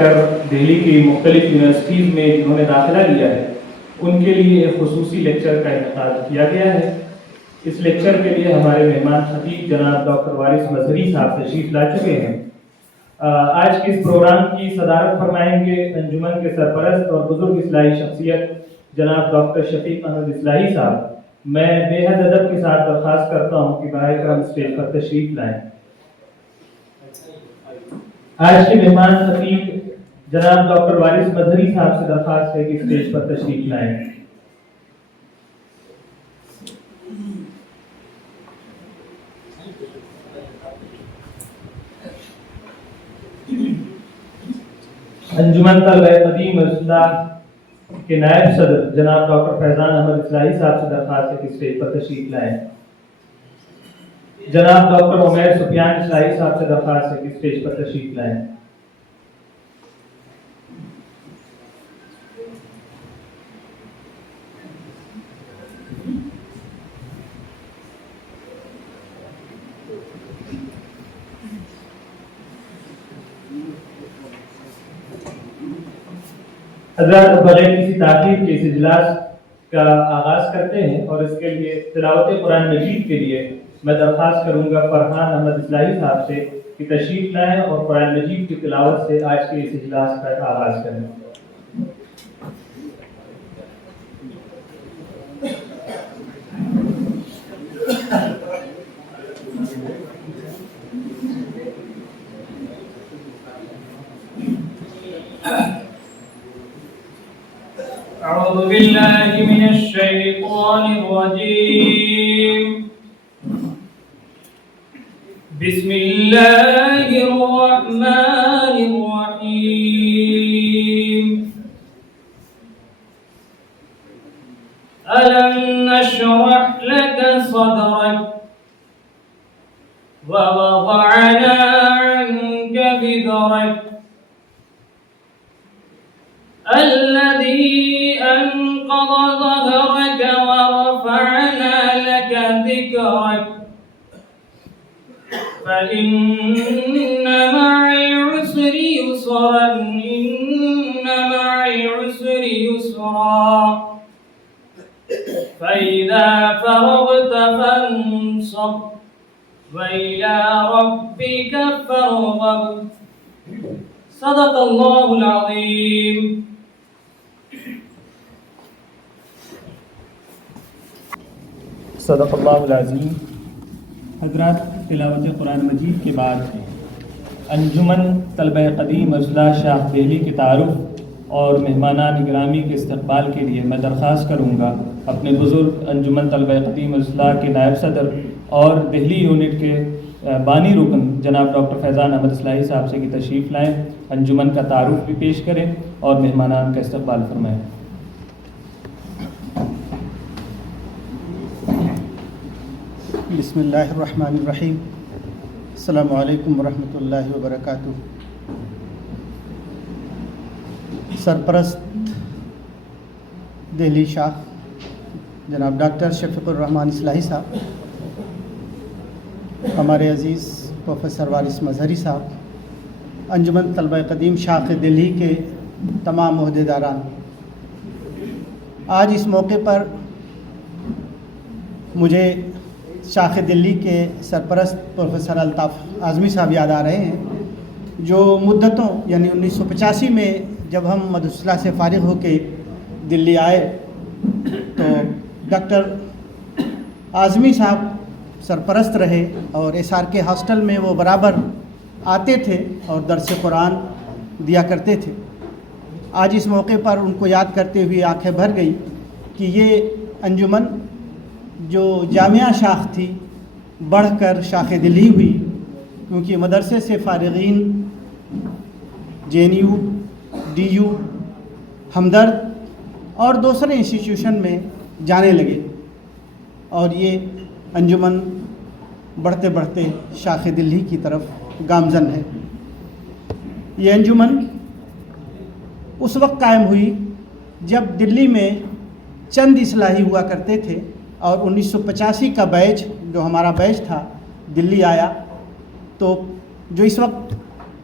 کر دہلی کی مختلف یونیورسٹیز میں جنہوں نے داخلہ لیا ہے ان کے لیے ایک خصوصی لیکچر کا انعقاد کیا گیا ہے۔ اس لیکچر کے لیے ہمارے مہمان خطیب جناب ڈاکٹر وارث مظہری صاحب تشریف لا چکے ہیں۔ آج کے اس پروگرام کی صدارت فرمائیں گے انجمن کے سرپرست اور بزرگ اصلاحی شخصیت جناب ڈاکٹر شفیق احمد اصلاحی صاحب۔ میں بے حد ادب کے ساتھ درخواست کرتا ہوں کہ براہ کرم اسٹیج پر تشریف لائیں۔ آج کے مہمان خطیب جناب ڈاکٹر وارث مظہری صاحب سے درخواست ہے کہ اسٹیج پر تشریف لائیں۔ انجمن طلبہ قدیم اصلاح کے نائب صدر جناب ڈاکٹر فیضان احمد اصلاحی صاحب سے درخواست ہے کہ اسٹیج پر تشریف لائیں۔ جناب ڈاکٹر عمیر سفیان اصلاحی صاحب سے درخواست ہے کہ اسٹیج پر تشریف لائیں۔ حضرات بغیر کسی تاخیر کے اس اجلاس کا آغاز کرتے ہیں اور اس کے لیے تلاوت قرآن مجید کے لیے میں درخواست کروں گا فرحان احمد اصلاحی صاحب سے کہ تشریف لائیں اور قرآن مجید کی تلاوت سے آج کے اس اجلاس کا آغاز کریں۔ أعوذ بالله من الشيطان الرجيم بسم الله الرحمن الرحيم ألم نشرح لك صدرك ووضعنا عنك وزرك الذي أنقض ظهرك ورفعنا لك ذكرك فإن مع العسر يسرا إن مع العسر يسرا فإذا فرغت فانصب وإلى ربك فارغب صدق الله العظيم۔ صدق اللہ العظیم۔ حضرات، تلاوت قرآن مجید کے بعد انجمن طلبہ قدیم اضلاع شاہ دہلی کے تعارف اور مہمانان گرامی کے استقبال کے لیے میں درخواست کروں گا اپنے بزرگ انجمن طلبہ قدیم اضلاع کے نائب صدر اور دہلی یونٹ کے بانی رکن جناب ڈاکٹر فیضان احمد اصلاحی صاحب سے کہ تشریف لائیں، انجمن کا تعارف بھی پیش کریں اور مہمانان کا استقبال فرمائیں۔ بسم اللہ الرحمن الرحیم۔ السلام علیکم ورحمۃ اللہ وبرکاتہ۔ سرپرست دہلی شاہ جناب ڈاکٹر شفیق الرحمان اصلاحی صاحب، ہمارے عزیز پروفیسر وارث مظہری صاحب، انجمن طلبہ قدیم شاخ دہلی کے تمام عہدیداران، آج اس موقع پر مجھے شاخ دلی کے سرپرست پروفیسر الطاف اعظمی صاحب یاد آ رہے ہیں، جو مدتوں یعنی 1985 میں جب ہم مدرسہ سے فارغ ہو کے دلی آئے تو ڈاکٹر اعظمی صاحب سرپرست رہے اور ایس آر کے ہاسٹل میں وہ برابر آتے تھے اور درس قرآن دیا کرتے تھے۔ آج اس موقع پر ان کو یاد کرتے ہوئے آنکھیں بھر گئی کہ یہ انجمن جو جامعہ شاخ تھی بڑھ کر شاخ دلی ہوئی، کیونکہ مدرسے سے فارغین J N you, D you, ہمدرد اور دوسرے انسٹیٹیوشن میں جانے لگے اور یہ انجمن بڑھتے بڑھتے شاخ دلی کی طرف گامزن ہے۔ یہ انجمن اس وقت قائم ہوئی جب دلی میں چند اصلاحی ہوا کرتے تھے اور 1985 کا بیچ جو ہمارا بیچ تھا دلی آیا، تو جو اس وقت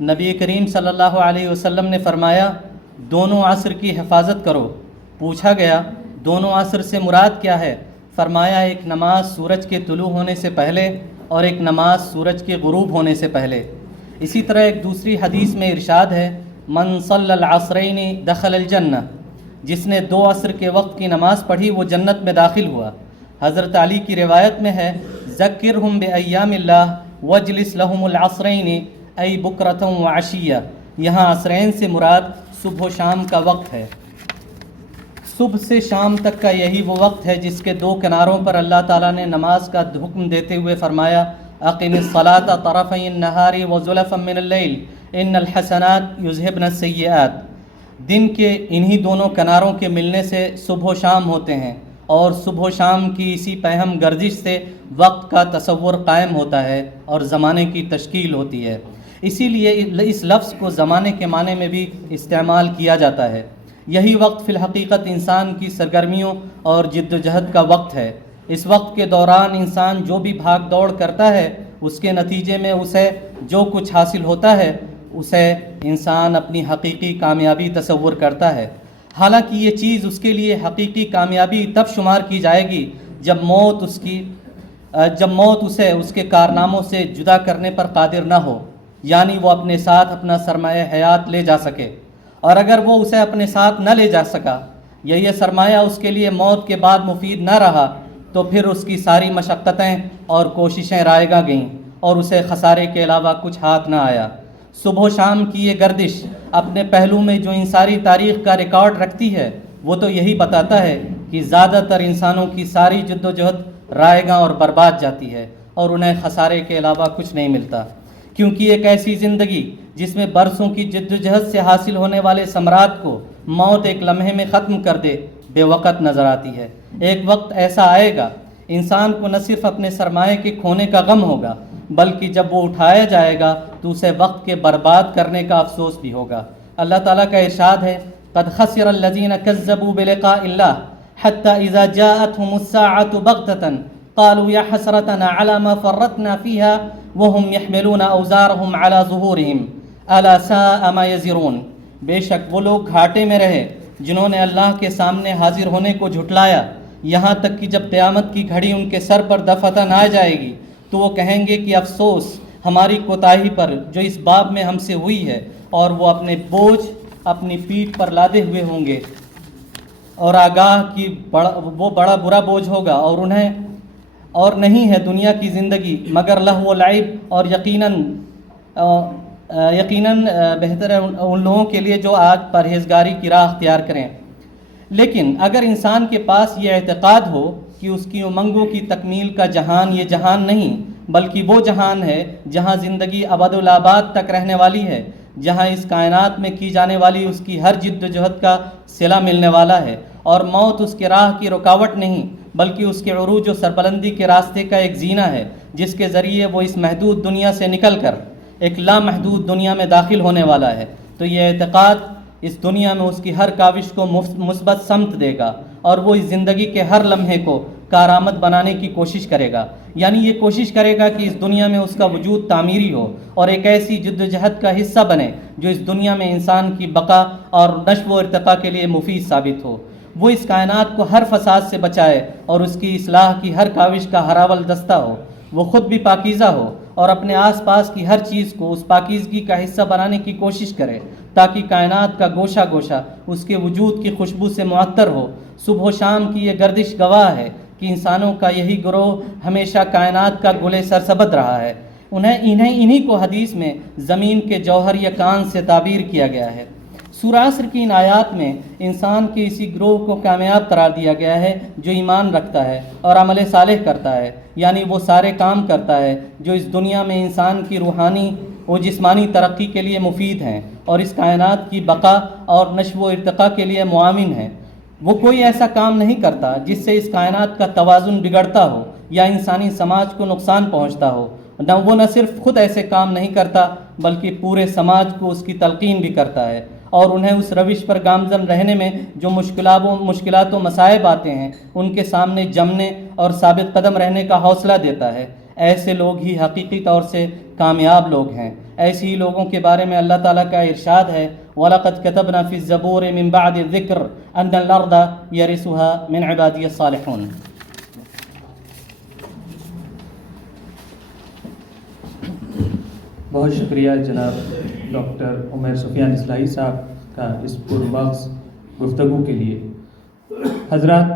نبی کریم صلی اللہ علیہ وسلم نے فرمایا دونوں عصر کی حفاظت کرو۔ پوچھا گیا دونوں عصر سے مراد کیا ہے؟ فرمایا ایک نماز سورج کے طلوع ہونے سے پہلے اور ایک نماز سورج کے غروب ہونے سے پہلے۔ اسی طرح ایک دوسری حدیث میں ارشاد ہے من صلی العصرین دخل الجنہ، جس نے 2 عصر کے وقت کی نماز پڑھی وہ جنت میں داخل ہوا۔ حضرت علی کی روایت میں ہے ذکرہم بایام اللہ واجلس لہم العصرین ای بکرۃ وعشیہ، یہاں عصرین سے مراد صبح و شام کا وقت ہے۔ صبح سے شام تک کا یہی وہ وقت ہے جس کے 2 کناروں پر اللہ تعالیٰ نے نماز کا حکم دیتے ہوئے فرمایا اقم الصلاۃ طرفی النہار وزلفا من اللیل ان الحسنات یذہبن السیئات۔ دن کے انہی دونوں کناروں کے ملنے سے صبح و شام ہوتے ہیں، اور صبح و شام کی اسی پہم گردش سے وقت کا تصور قائم ہوتا ہے اور زمانے کی تشکیل ہوتی ہے۔ اسی لیے اس لفظ کو زمانے کے معنی میں بھی استعمال کیا جاتا ہے۔ یہی وقت فی الحقیقت انسان کی سرگرمیوں اور جد و جہد کا وقت ہے۔ اس وقت کے دوران انسان جو بھی بھاگ دوڑ کرتا ہے اس کے نتیجے میں اسے جو کچھ حاصل ہوتا ہے اسے انسان اپنی حقیقی کامیابی تصور کرتا ہے۔ حالانکہ یہ چیز اس کے لیے حقیقی کامیابی تب شمار کی جائے گی جب موت اسے اس کے کارناموں سے جدا کرنے پر قادر نہ ہو، یعنی وہ اپنے ساتھ اپنا سرمایہ حیات لے جا سکے، اور اگر وہ اسے اپنے ساتھ نہ لے جا سکا یا یہ سرمایہ اس کے لیے موت کے بعد مفید نہ رہا تو پھر اس کی ساری مشقتیں اور کوششیں رائگاں گئیں اور اسے خسارے کے علاوہ کچھ ہاتھ نہ آیا۔ صبح و شام کی یہ گردش اپنے پہلو میں جو ان ساری تاریخ کا ریکارڈ رکھتی ہے وہ تو یہی بتاتا ہے کہ زیادہ تر انسانوں کی ساری جد و جہد رائگاں اور برباد جاتی ہے اور انہیں خسارے کے علاوہ کچھ نہیں ملتا، کیونکہ ایک ایسی زندگی جس میں برسوں کی جد و جہد سے حاصل ہونے والے ثمرات کو موت ایک لمحے میں ختم کر دے بے وقت نظر آتی ہے۔ ایک وقت ایسا آئے گا انسان کو نہ صرف اپنے سرمایے کے کھونے کا غم ہوگا بلکہ جب وہ اٹھایا جائے گا تو اسے وقت کے برباد کرنے کا افسوس بھی ہوگا۔ اللہ تعالیٰ کا ارشاد ہے قد خسر الذین کذبوا بلقاء اللہ حتی اذا جاءتهم الساعة بغتة قالوا یا حسرتنا علی ما فرطنا فیہا وهم یحملون اوزارهم علی ظہورهم الا ساء ما یزرون۔ بے شک وہ لوگ گھاٹے میں رہے جنہوں نے اللہ کے سامنے حاضر ہونے کو جھٹلایا، یہاں تک کہ جب قیامت کی گھڑی ان کے سر پر دفتن آ جائے گی تو وہ کہیں گے کہ افسوس ہماری کوتاہی پر جو اس باب میں ہم سے ہوئی ہے، اور وہ اپنے بوجھ اپنی پیٹھ پر لادے ہوئے ہوں گے، اور آگاہ کہ وہ بڑا برا بوجھ ہوگا، اور انہیں اور نہیں ہے دنیا کی زندگی مگر لہو و لعب، اور یقیناً بہتر ہے ان لوگوں کے لیے جو آج پرہیزگاری کی راہ اختیار کریں۔ لیکن اگر انسان کے پاس یہ اعتقاد ہو کہ اس کی امنگوں کی تکمیل کا جہان یہ جہان نہیں بلکہ وہ جہان ہے جہاں زندگی ابدالآباد تک رہنے والی ہے، جہاں اس کائنات میں کی جانے والی اس کی ہر جد و جہد کا صلہ ملنے والا ہے، اور موت اس کے راہ کی رکاوٹ نہیں بلکہ اس کے عروج و سربلندی کے راستے کا ایک زینہ ہے جس کے ذریعے وہ اس محدود دنیا سے نکل کر ایک لامحدود دنیا میں داخل ہونے والا ہے، تو یہ اعتقاد اس دنیا میں اس کی ہر کاوش کو مثبت سمت دے گا اور وہ اس زندگی کے ہر لمحے کو کارآمد بنانے کی کوشش کرے گا، یعنی یہ کوشش کرے گا کہ اس دنیا میں اس کا وجود تعمیری ہو اور ایک ایسی جد و جہد کا حصہ بنے جو اس دنیا میں انسان کی بقا اور نشو و ارتقاء کے لیے مفید ثابت ہو۔ وہ اس کائنات کو ہر فساد سے بچائے اور اس کی اصلاح کی ہر کاوش کا ہراول دستہ ہو، وہ خود بھی پاکیزہ ہو اور اپنے آس پاس کی ہر چیز کو اس پاکیزگی کا حصہ بنانے کی کوشش کرے تاکہ کائنات کا گوشہ گوشہ اس کے وجود کی خوشبو سے معطر ہو۔ صبح و شام کی یہ گردش گواہ ہے کہ انسانوں کا یہی گروہ ہمیشہ کائنات کا گلے سرسبد رہا ہے۔ انہی کو حدیث میں زمین کے جوہر یا کان سے تعبیر کیا گیا ہے۔ سورہ عصر کی ان آیات میں انسان کے اسی گروہ کو کامیاب قرار دیا گیا ہے جو ایمان رکھتا ہے اور عمل صالح کرتا ہے، یعنی وہ سارے کام کرتا ہے جو اس دنیا میں انسان کی روحانی و جسمانی ترقی کے لیے مفید ہیں اور اس کائنات کی بقا اور نشو و ارتقاء کے لیے معاون ہیں۔ وہ کوئی ایسا کام نہیں کرتا جس سے اس کائنات کا توازن بگڑتا ہو یا انسانی سماج کو نقصان پہنچتا ہو۔ وہ نہ صرف خود ایسے کام نہیں کرتا بلکہ پورے سماج کو اس کی تلقین بھی کرتا ہے اور انہیں اس روش پر گامزن رہنے میں جو مشکلات و مصائب آتے ہیں ان کے سامنے جمنے اور ثابت قدم رہنے کا حوصلہ دیتا ہے۔ ایسے لوگ ہی حقیقی طور سے کامیاب لوگ ہیں۔ ایسے ہی لوگوں کے بارے میں اللہ تعالیٰ کا ارشاد ہے وَلَقَدْ كَتَبْنَا فِي الزَّبُورِ مِن بَعْدِ الذِّكْرِ أَنَّ الْأَرْضَ يَرِثُهَا مِنْ عِبَادِيَ الصَّالِحُونَ۔ بہت شکریہ جناب ڈاکٹر عمیر سفیان اصلاحی صاحب کا اس پرمغز گفتگو کے لیے۔ حضرات،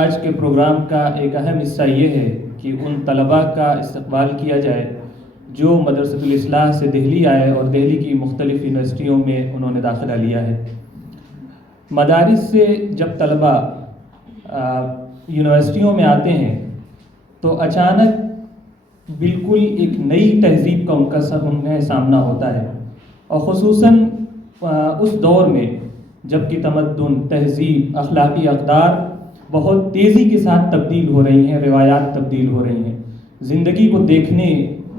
آج کے پروگرام کا ایک اہم حصہ یہ ہے کہ ان طلباء کا استقبال کیا جائے جو مدرسۃ الاصلاح سے دہلی آئے اور دہلی کی مختلف یونیورسٹیوں میں انہوں نے داخلہ لیا ہے۔ مدارس سے جب طلباء یونیورسٹیوں میں آتے ہیں تو اچانک بالکل ایک نئی تہذیب کا انہیں سامنا ہوتا ہے، اور خصوصاً اس دور میں جب کہ تمدن، تہذیب، اخلاقی اقدار بہت تیزی کے ساتھ تبدیل ہو رہی ہیں، روایات تبدیل ہو رہی ہیں، زندگی کو دیکھنے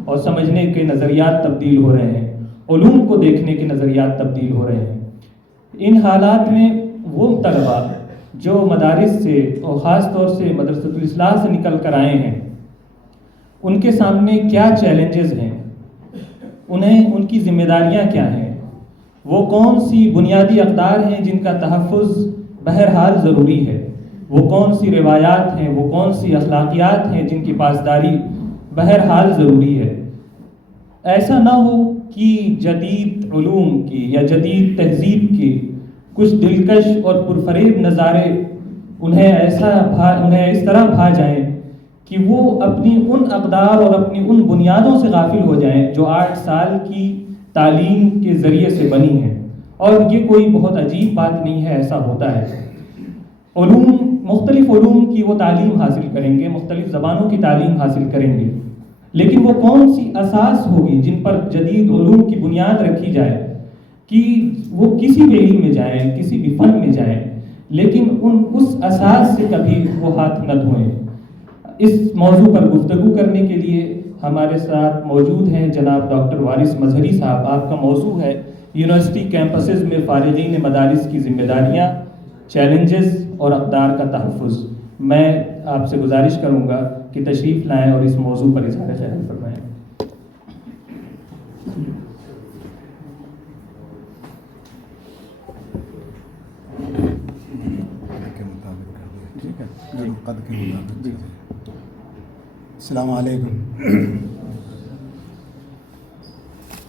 اور سمجھنے کے نظریات تبدیل ہو رہے ہیں، علوم کو دیکھنے کے نظریات تبدیل ہو رہے ہیں۔ ان حالات میں وہ طلباء جو مدارس سے اور خاص طور سے مدرسۃ الاصلاح سے نکل کر آئے ہیں، ان کے سامنے کیا چیلنجز ہیں، ان کی ذمہ داریاں کیا ہیں، وہ کون سی بنیادی اقدار ہیں جن کا تحفظ بہرحال ضروری ہے، وہ کون سی روایات ہیں، وہ کون سی اخلاقیات ہیں جن کی پاسداری بہرحال ضروری ہے۔ ایسا نہ ہو کہ جدید علوم کی یا جدید تہذیب کی کچھ دلکش اور پرفریب نظارے انہیں اس طرح بھا جائیں کہ وہ اپنی ان اقدار اور اپنی ان بنیادوں سے غافل ہو جائیں جو 8 سال کی تعلیم کے ذریعے سے بنی ہیں۔ اور یہ کوئی بہت عجیب بات نہیں ہے، ایسا ہوتا ہے۔ مختلف علوم کی وہ تعلیم حاصل کریں گے، مختلف زبانوں کی تعلیم حاصل کریں گے، لیکن وہ کون سی اساس ہوگی جن پر جدید علوم کی بنیاد رکھی جائے کہ وہ کسی بھی علم میں جائیں، کسی بھی فن میں جائیں، لیکن اس اساس سے کبھی وہ ہاتھ نہ دھوئیں۔ اس موضوع پر گفتگو کرنے کے لیے ہمارے ساتھ موجود ہیں جناب ڈاکٹر وارث مظہری صاحب۔ آپ کا موضوع ہے یونیورسٹی کیمپسز میں فارغین مدارس کی ذمہ داریاں، چیلنجز اور اقدار کا تحفظ۔ میں آپ سے گزارش کروں گا کہ تشریف لائیں اور اس موضوع پر اظہار خیال فرمائیں۔ السلام علیکم۔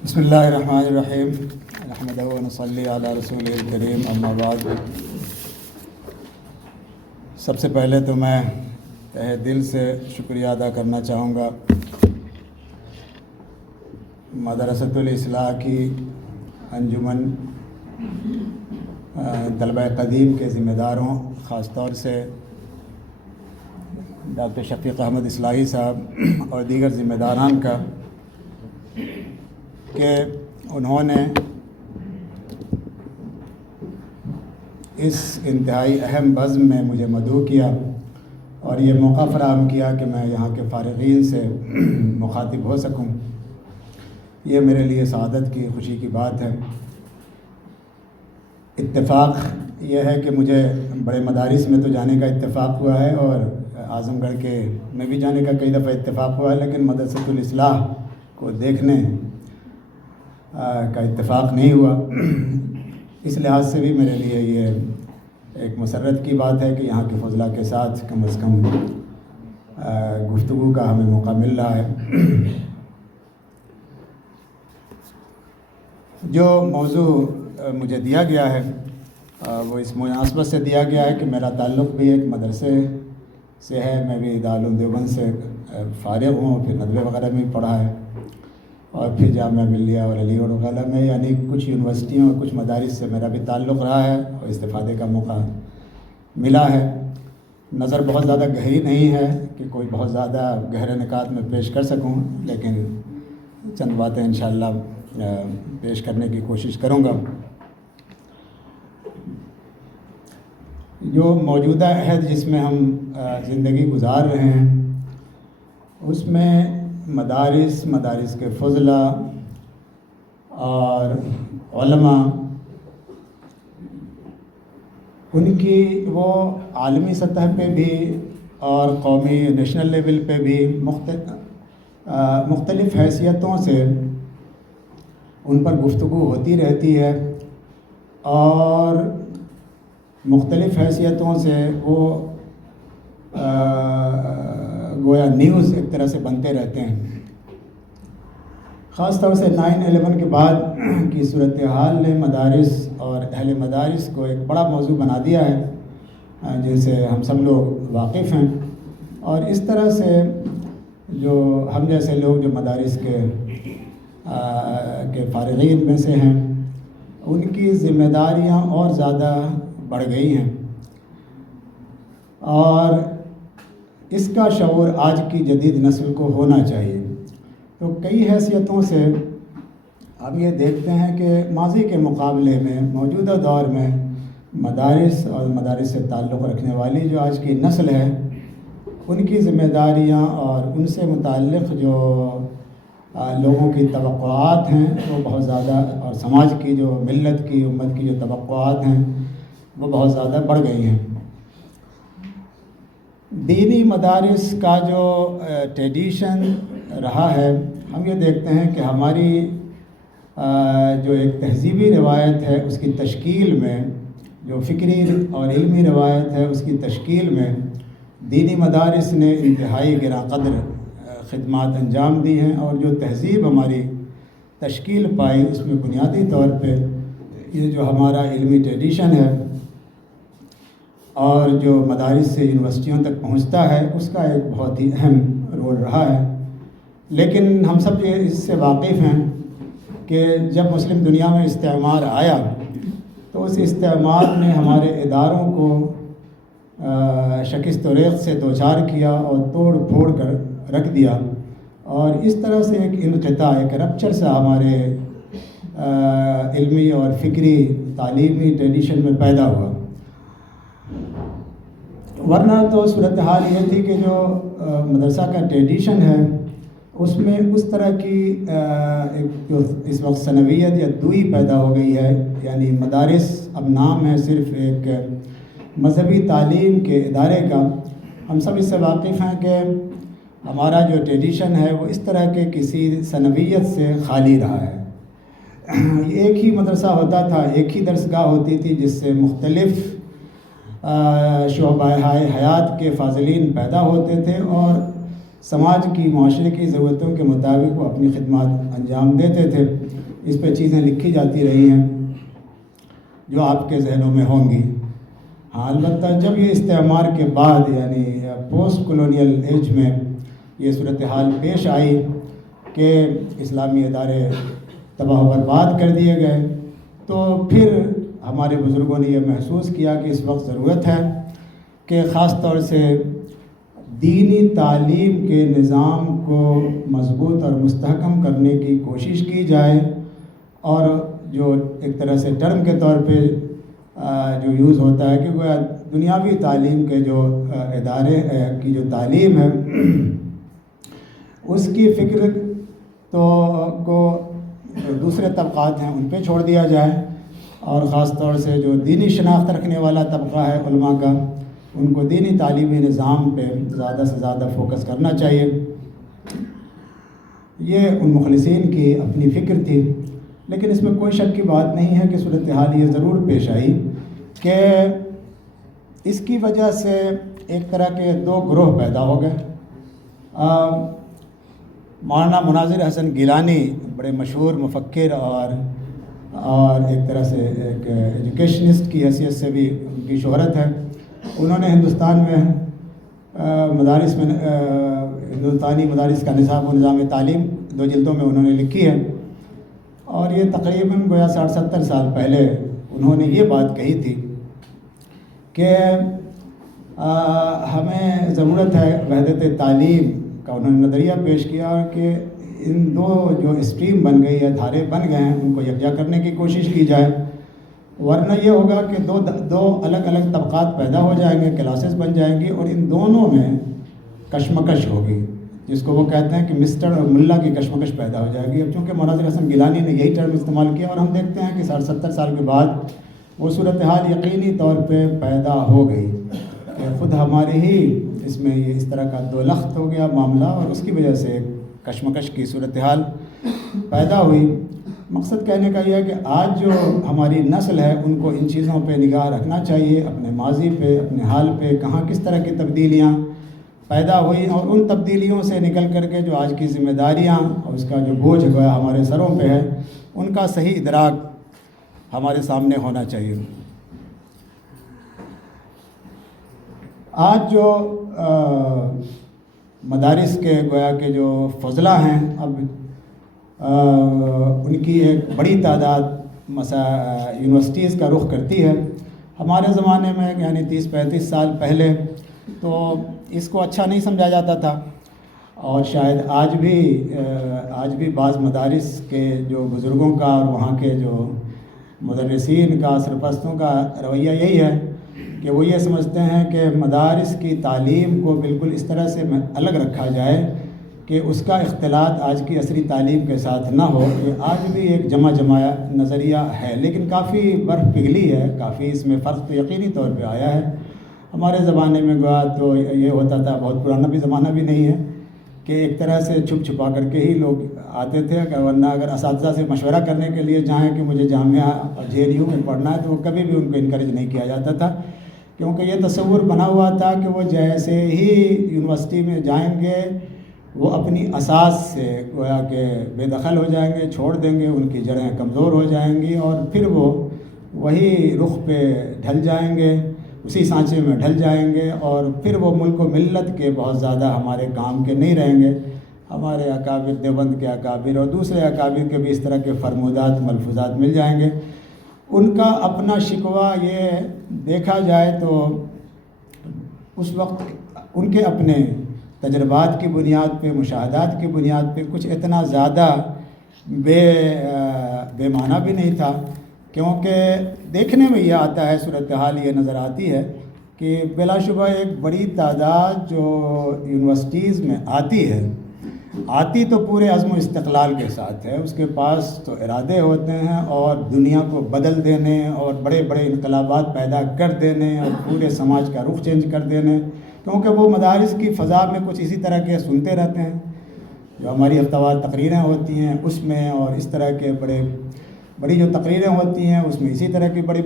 بسم اللہ الرحمن الرحیم، نحمدہ و نصلی علی رسولہ الکریم، اما بعد۔ سب سے پہلے تو میں تہہ دل سے شکریہ ادا کرنا چاہوں گا مدرسۃ الاصلاح کی انجمن طلبہ قدیم کے ذمہ داروں، خاص طور سے ڈاکٹر شفیق احمد اصلاحی صاحب اور دیگر ذمہ داران کا کہ انہوں نے اس انتہائی اہم بزم میں مجھے مدعو کیا اور یہ موقع فراہم کیا کہ میں یہاں کے فارغین سے مخاطب ہو سکوں۔ یہ میرے لیے سعادت کی، خوشی کی بات ہے۔ اتفاق یہ ہے کہ مجھے بڑے مدارس میں تو جانے کا اتفاق ہوا ہے اور اعظم گڑھ کے میں بھی جانے کا کئی دفعہ اتفاق ہوا ہے، لیکن مدرسۃ الاصلاح کو دیکھنے کا اتفاق نہیں ہوا۔ اس لحاظ سے بھی میرے لیے یہ ایک مسرت کی بات ہے کہ یہاں کے فضلاء کے ساتھ کم از کم گفتگو کا ہمیں موقع مل رہا ہے۔ جو موضوع مجھے دیا گیا ہے وہ اس مناسبت سے دیا گیا ہے کہ میرا تعلق بھی ایک مدرسے سے ہے۔ میں بھی دارالعلوم دیوبند سے فارغ ہوں، پھر ندوے وغیرہ میں پڑھا ہے اور پھر جامعہ ملیہ اور علی گڑھ وغیرہ میں، یعنی کچھ یونیورسٹیوں اور کچھ مدارس سے میرا بھی تعلق رہا ہے اور استفادے کا موقع ملا ہے۔ نظر بہت زیادہ گہری نہیں ہے کہ کوئی بہت زیادہ گہرے نکات میں پیش کر سکوں، لیکن چند باتیں انشاءاللہ پیش کرنے کی کوشش کروں گا۔ جو موجودہ عہد جس میں ہم زندگی گزار رہے ہیں، اس میں مدارس کے فضلاء اور علماء، ان کی وہ عالمی سطح پہ بھی اور قومی نیشنل لیول پہ بھی مختلف حیثیتوں سے ان پر گفتگو ہوتی رہتی ہے اور مختلف حیثیتوں سے وہ گویا نیوز ایک طرح سے بنتے رہتے ہیں۔ خاص طور سے 9/11 کے بعد کی صورتحال نے مدارس اور اہل مدارس کو ایک بڑا موضوع بنا دیا ہے جن سے ہم سب لوگ واقف ہیں، اور اس طرح سے جو ہم جیسے لوگ جو مدارس کے فارغین میں سے ہیں ان کی ذمہ داریاں اور زیادہ بڑھ گئی ہیں، اور اس کا شعور آج کی جدید نسل کو ہونا چاہیے۔ تو کئی حیثیتوں سے ہم یہ دیکھتے ہیں کہ ماضی کے مقابلے میں موجودہ دور میں مدارس اور مدارس سے تعلق رکھنے والی جو آج کی نسل ہے ان کی ذمہ داریاں اور ان سے متعلق جو لوگوں کی توقعات ہیں وہ بہت زیادہ، اور سماج کی جو ملت کی امت کی جو توقعات ہیں وہ بہت زیادہ بڑھ گئی ہیں۔ دینی مدارس کا جو ٹریڈیشن رہا ہے، ہم یہ دیکھتے ہیں کہ ہماری جو ایک تہذیبی روایت ہے اس کی تشکیل میں، جو فکری اور علمی روایت ہے اس کی تشکیل میں دینی مدارس نے انتہائی گراں قدر خدمات انجام دی ہیں، اور جو تہذیب ہماری تشکیل پائی اس میں بنیادی طور پہ یہ جو ہمارا علمی ٹریڈیشن ہے اور جو مدارس سے یونیورسٹیوں تک پہنچتا ہے اس کا ایک بہت ہی اہم رول رہا ہے۔ لیکن ہم سب یہ اس سے واقف ہیں کہ جب مسلم دنیا میں استعمار آیا تو اس استعمار نے ہمارے اداروں کو شکست و ریغ سے دوچار کیا اور توڑ پھوڑ کر رکھ دیا، اور اس طرح سے ایک انقطاع، ایک رپچر سا ہمارے علمی اور فکری تعلیمی ٹریڈیشن میں پیدا ہوا۔ ورنہ تو صورتحال یہ تھی کہ جو مدرسہ کا ٹریڈیشن ہے اس میں اس طرح کی ایک جو اس وقت ثانویت یا دوئی پیدا ہو گئی ہے، یعنی مدارس اب نام ہے صرف ایک مذہبی تعلیم کے ادارے کا۔ ہم سب اس سے واقف ہیں کہ ہمارا جو ٹریڈیشن ہے وہ اس طرح کے کسی ثانویت سے خالی رہا ہے۔ ایک ہی مدرسہ ہوتا تھا، ایک ہی درسگاہ ہوتی تھی جس سے مختلف شعبۂ حیات کے فاضلین پیدا ہوتے تھے اور سماج کی، معاشرے کی ضرورتوں کے مطابق وہ اپنی خدمات انجام دیتے تھے۔ اس پہ چیزیں لکھی جاتی رہی ہیں جو آپ کے ذہنوں میں ہوں گی۔ ہاں، البتہ جب یہ استعمار کے بعد یعنی پوسٹ کولونیل ایج میں یہ صورتحال پیش آئی کہ اسلامی ادارے تباہ و برباد کر دیے گئے، تو پھر ہمارے بزرگوں نے یہ محسوس کیا کہ اس وقت ضرورت ہے کہ خاص طور سے دینی تعلیم کے نظام کو مضبوط اور مستحکم کرنے کی کوشش کی جائے، اور جو ایک طرح سے ٹرم کے طور پہ جو یوز ہوتا ہے کہ وہ دنیاوی تعلیم کے جو ادارے کی جو تعلیم ہے اس کی فکر کو جو دوسرے طبقات ہیں ان پہ چھوڑ دیا جائے، اور خاص طور سے جو دینی شناخت رکھنے والا طبقہ ہے علماء کا، ان کو دینی تعلیمی نظام پہ زیادہ سے زیادہ فوکس کرنا چاہیے۔ یہ ان مخلصین کی اپنی فکر تھی، لیکن اس میں کوئی شک کی بات نہیں ہے کہ صورتحال یہ ضرور پیش آئی کہ اس کی وجہ سے ایک طرح کے دو گروہ پیدا ہو گئے۔ مولانا مناظر حسن گیلانی بڑے مشہور مفکر اور ایک طرح سے ایک ایجوکیشنسٹ کی حیثیت سے بھی ان کی شہرت ہے۔ انہوں نے ہندوستان میں مدارس میں ہندوستانی مدارس کا نصاب و نظام تعلیم 2 جلدوں میں انہوں نے لکھی ہے، اور یہ تقریباً گویا 60-70 سال پہلے انہوں نے یہ بات کہی تھی کہ ہمیں ضرورت ہے وحدت تعلیم کا۔ انہوں نے نظریہ پیش کیا کہ ان دو جو اسٹریم بن گئی ہے، دھارے بن گئے ہیں، ان کو یکجا کرنے کی کوشش کی جائے، ورنہ یہ ہوگا کہ دو الگ الگ طبقات پیدا ہو جائیں گے، کلاسز بن جائیں گی، اور ان دونوں میں کشمکش ہوگی، جس کو وہ کہتے ہیں کہ مسٹر اور ملا کی کشمکش پیدا ہو جائے گی۔ اب چونکہ مناظر حسن گیلانی نے یہی ٹرم استعمال کیا، اور ہم دیکھتے ہیں کہ 60-70 سال کے بعد وہ صورتحال یقینی طور پہ پیدا ہو گئی کہ خود ہمارے ہی اس میں یہ اس طرح کا دو لخت ہو گیا معاملہ، اور اس کی وجہ سے کشمکش کی صورتحال پیدا ہوئی۔ مقصد کہنے کا یہ ہے کہ آج جو ہماری نسل ہے ان کو ان چیزوں پہ نگاہ رکھنا چاہیے، اپنے ماضی پہ، اپنے حال پہ، کہاں کس طرح کی تبدیلیاں پیدا ہوئی، اور ان تبدیلیوں سے نکل کر کے جو آج کی ذمہ داریاں اور اس کا جو بوجھ گویا ہمارے سروں پہ ہے ان کا صحیح ادراک ہمارے سامنے ہونا چاہیے۔ آج جو مدارس کے گویا کے جو فضلہ ہیں، اب ان کی ایک بڑی تعداد یونیورسٹیز کا رخ کرتی ہے۔ ہمارے زمانے میں یعنی 30-35 سال پہلے تو اس کو اچھا نہیں سمجھا جاتا تھا، اور شاید آج بھی بعض مدارس کے جو بزرگوں کا اور وہاں کے جو مدرسین کا، سرپرستوں کا رویہ یہی ہے کہ وہ یہ سمجھتے ہیں کہ مدارس کی تعلیم کو بالکل اس طرح سے الگ رکھا جائے کہ اس کا اختلاط آج کی عصری تعلیم کے ساتھ نہ ہو۔ یہ آج بھی ایک جمع نظریہ ہے، لیکن کافی برف پگھلی ہے، کافی اس میں فرق تو یقینی طور پہ آیا ہے۔ ہمارے زمانے میں گویا تو یہ ہوتا تھا، بہت پرانا بھی زمانہ بھی نہیں ہے، کہ ایک طرح سے چھپ چھپا کر کے ہی لوگ آتے تھے، ورنہ اگر اساتذہ سے مشورہ کرنے کے لیے جائیں کہ مجھے جامعہ اور JNU میں پڑھنا ہے تو وہ کبھی بھی ان کو انکریج نہیں کیا جاتا تھا، کیونکہ یہ تصور بنا ہوا تھا کہ وہ جیسے ہی یونیورسٹی میں جائیں گے وہ اپنی اساس سے گویا کہ بے دخل ہو جائیں گے، چھوڑ دیں گے، ان کی جڑیں کمزور ہو جائیں گی، اور پھر وہ وہی رخ پہ ڈھل جائیں گے، اسی سانچے میں ڈھل جائیں گے، اور پھر وہ ملک و ملت کے بہت زیادہ ہمارے کام کے نہیں رہیں گے۔ ہمارے اکابر، دیوبند کے اکابر اور دوسرے اکابر کے بھی اس طرح کے فرمودات، ملفوظات مل جائیں گے۔ ان کا اپنا شکوہ یہ دیکھا جائے تو اس وقت ان کے اپنے تجربات کی بنیاد پہ، مشاہدات کی بنیاد پہ کچھ اتنا زیادہ بے معنی بھی نہیں تھا، کیونکہ دیکھنے میں یہ آتا ہے، صورتحال یہ نظر آتی ہے کہ بلا شبہ ایک بڑی تعداد جو یونیورسٹیز میں آتی تو پورے عزم و استقلال کے ساتھ ہے، اس کے پاس تو ارادے ہوتے ہیں اور دنیا کو بدل دینے اور بڑے بڑے انقلابات پیدا کر دینے اور پورے سماج کا رخ چینج کر دینے، کیونکہ وہ مدارس کی فضا میں کچھ اسی طرح کے سنتے رہتے ہیں، جو ہماری ہفتہ وار تقریریں ہوتی ہیں اس میں، اور اس طرح کے بڑی جو تقریریں ہوتی ہیں اس میں اسی طرح کی بڑی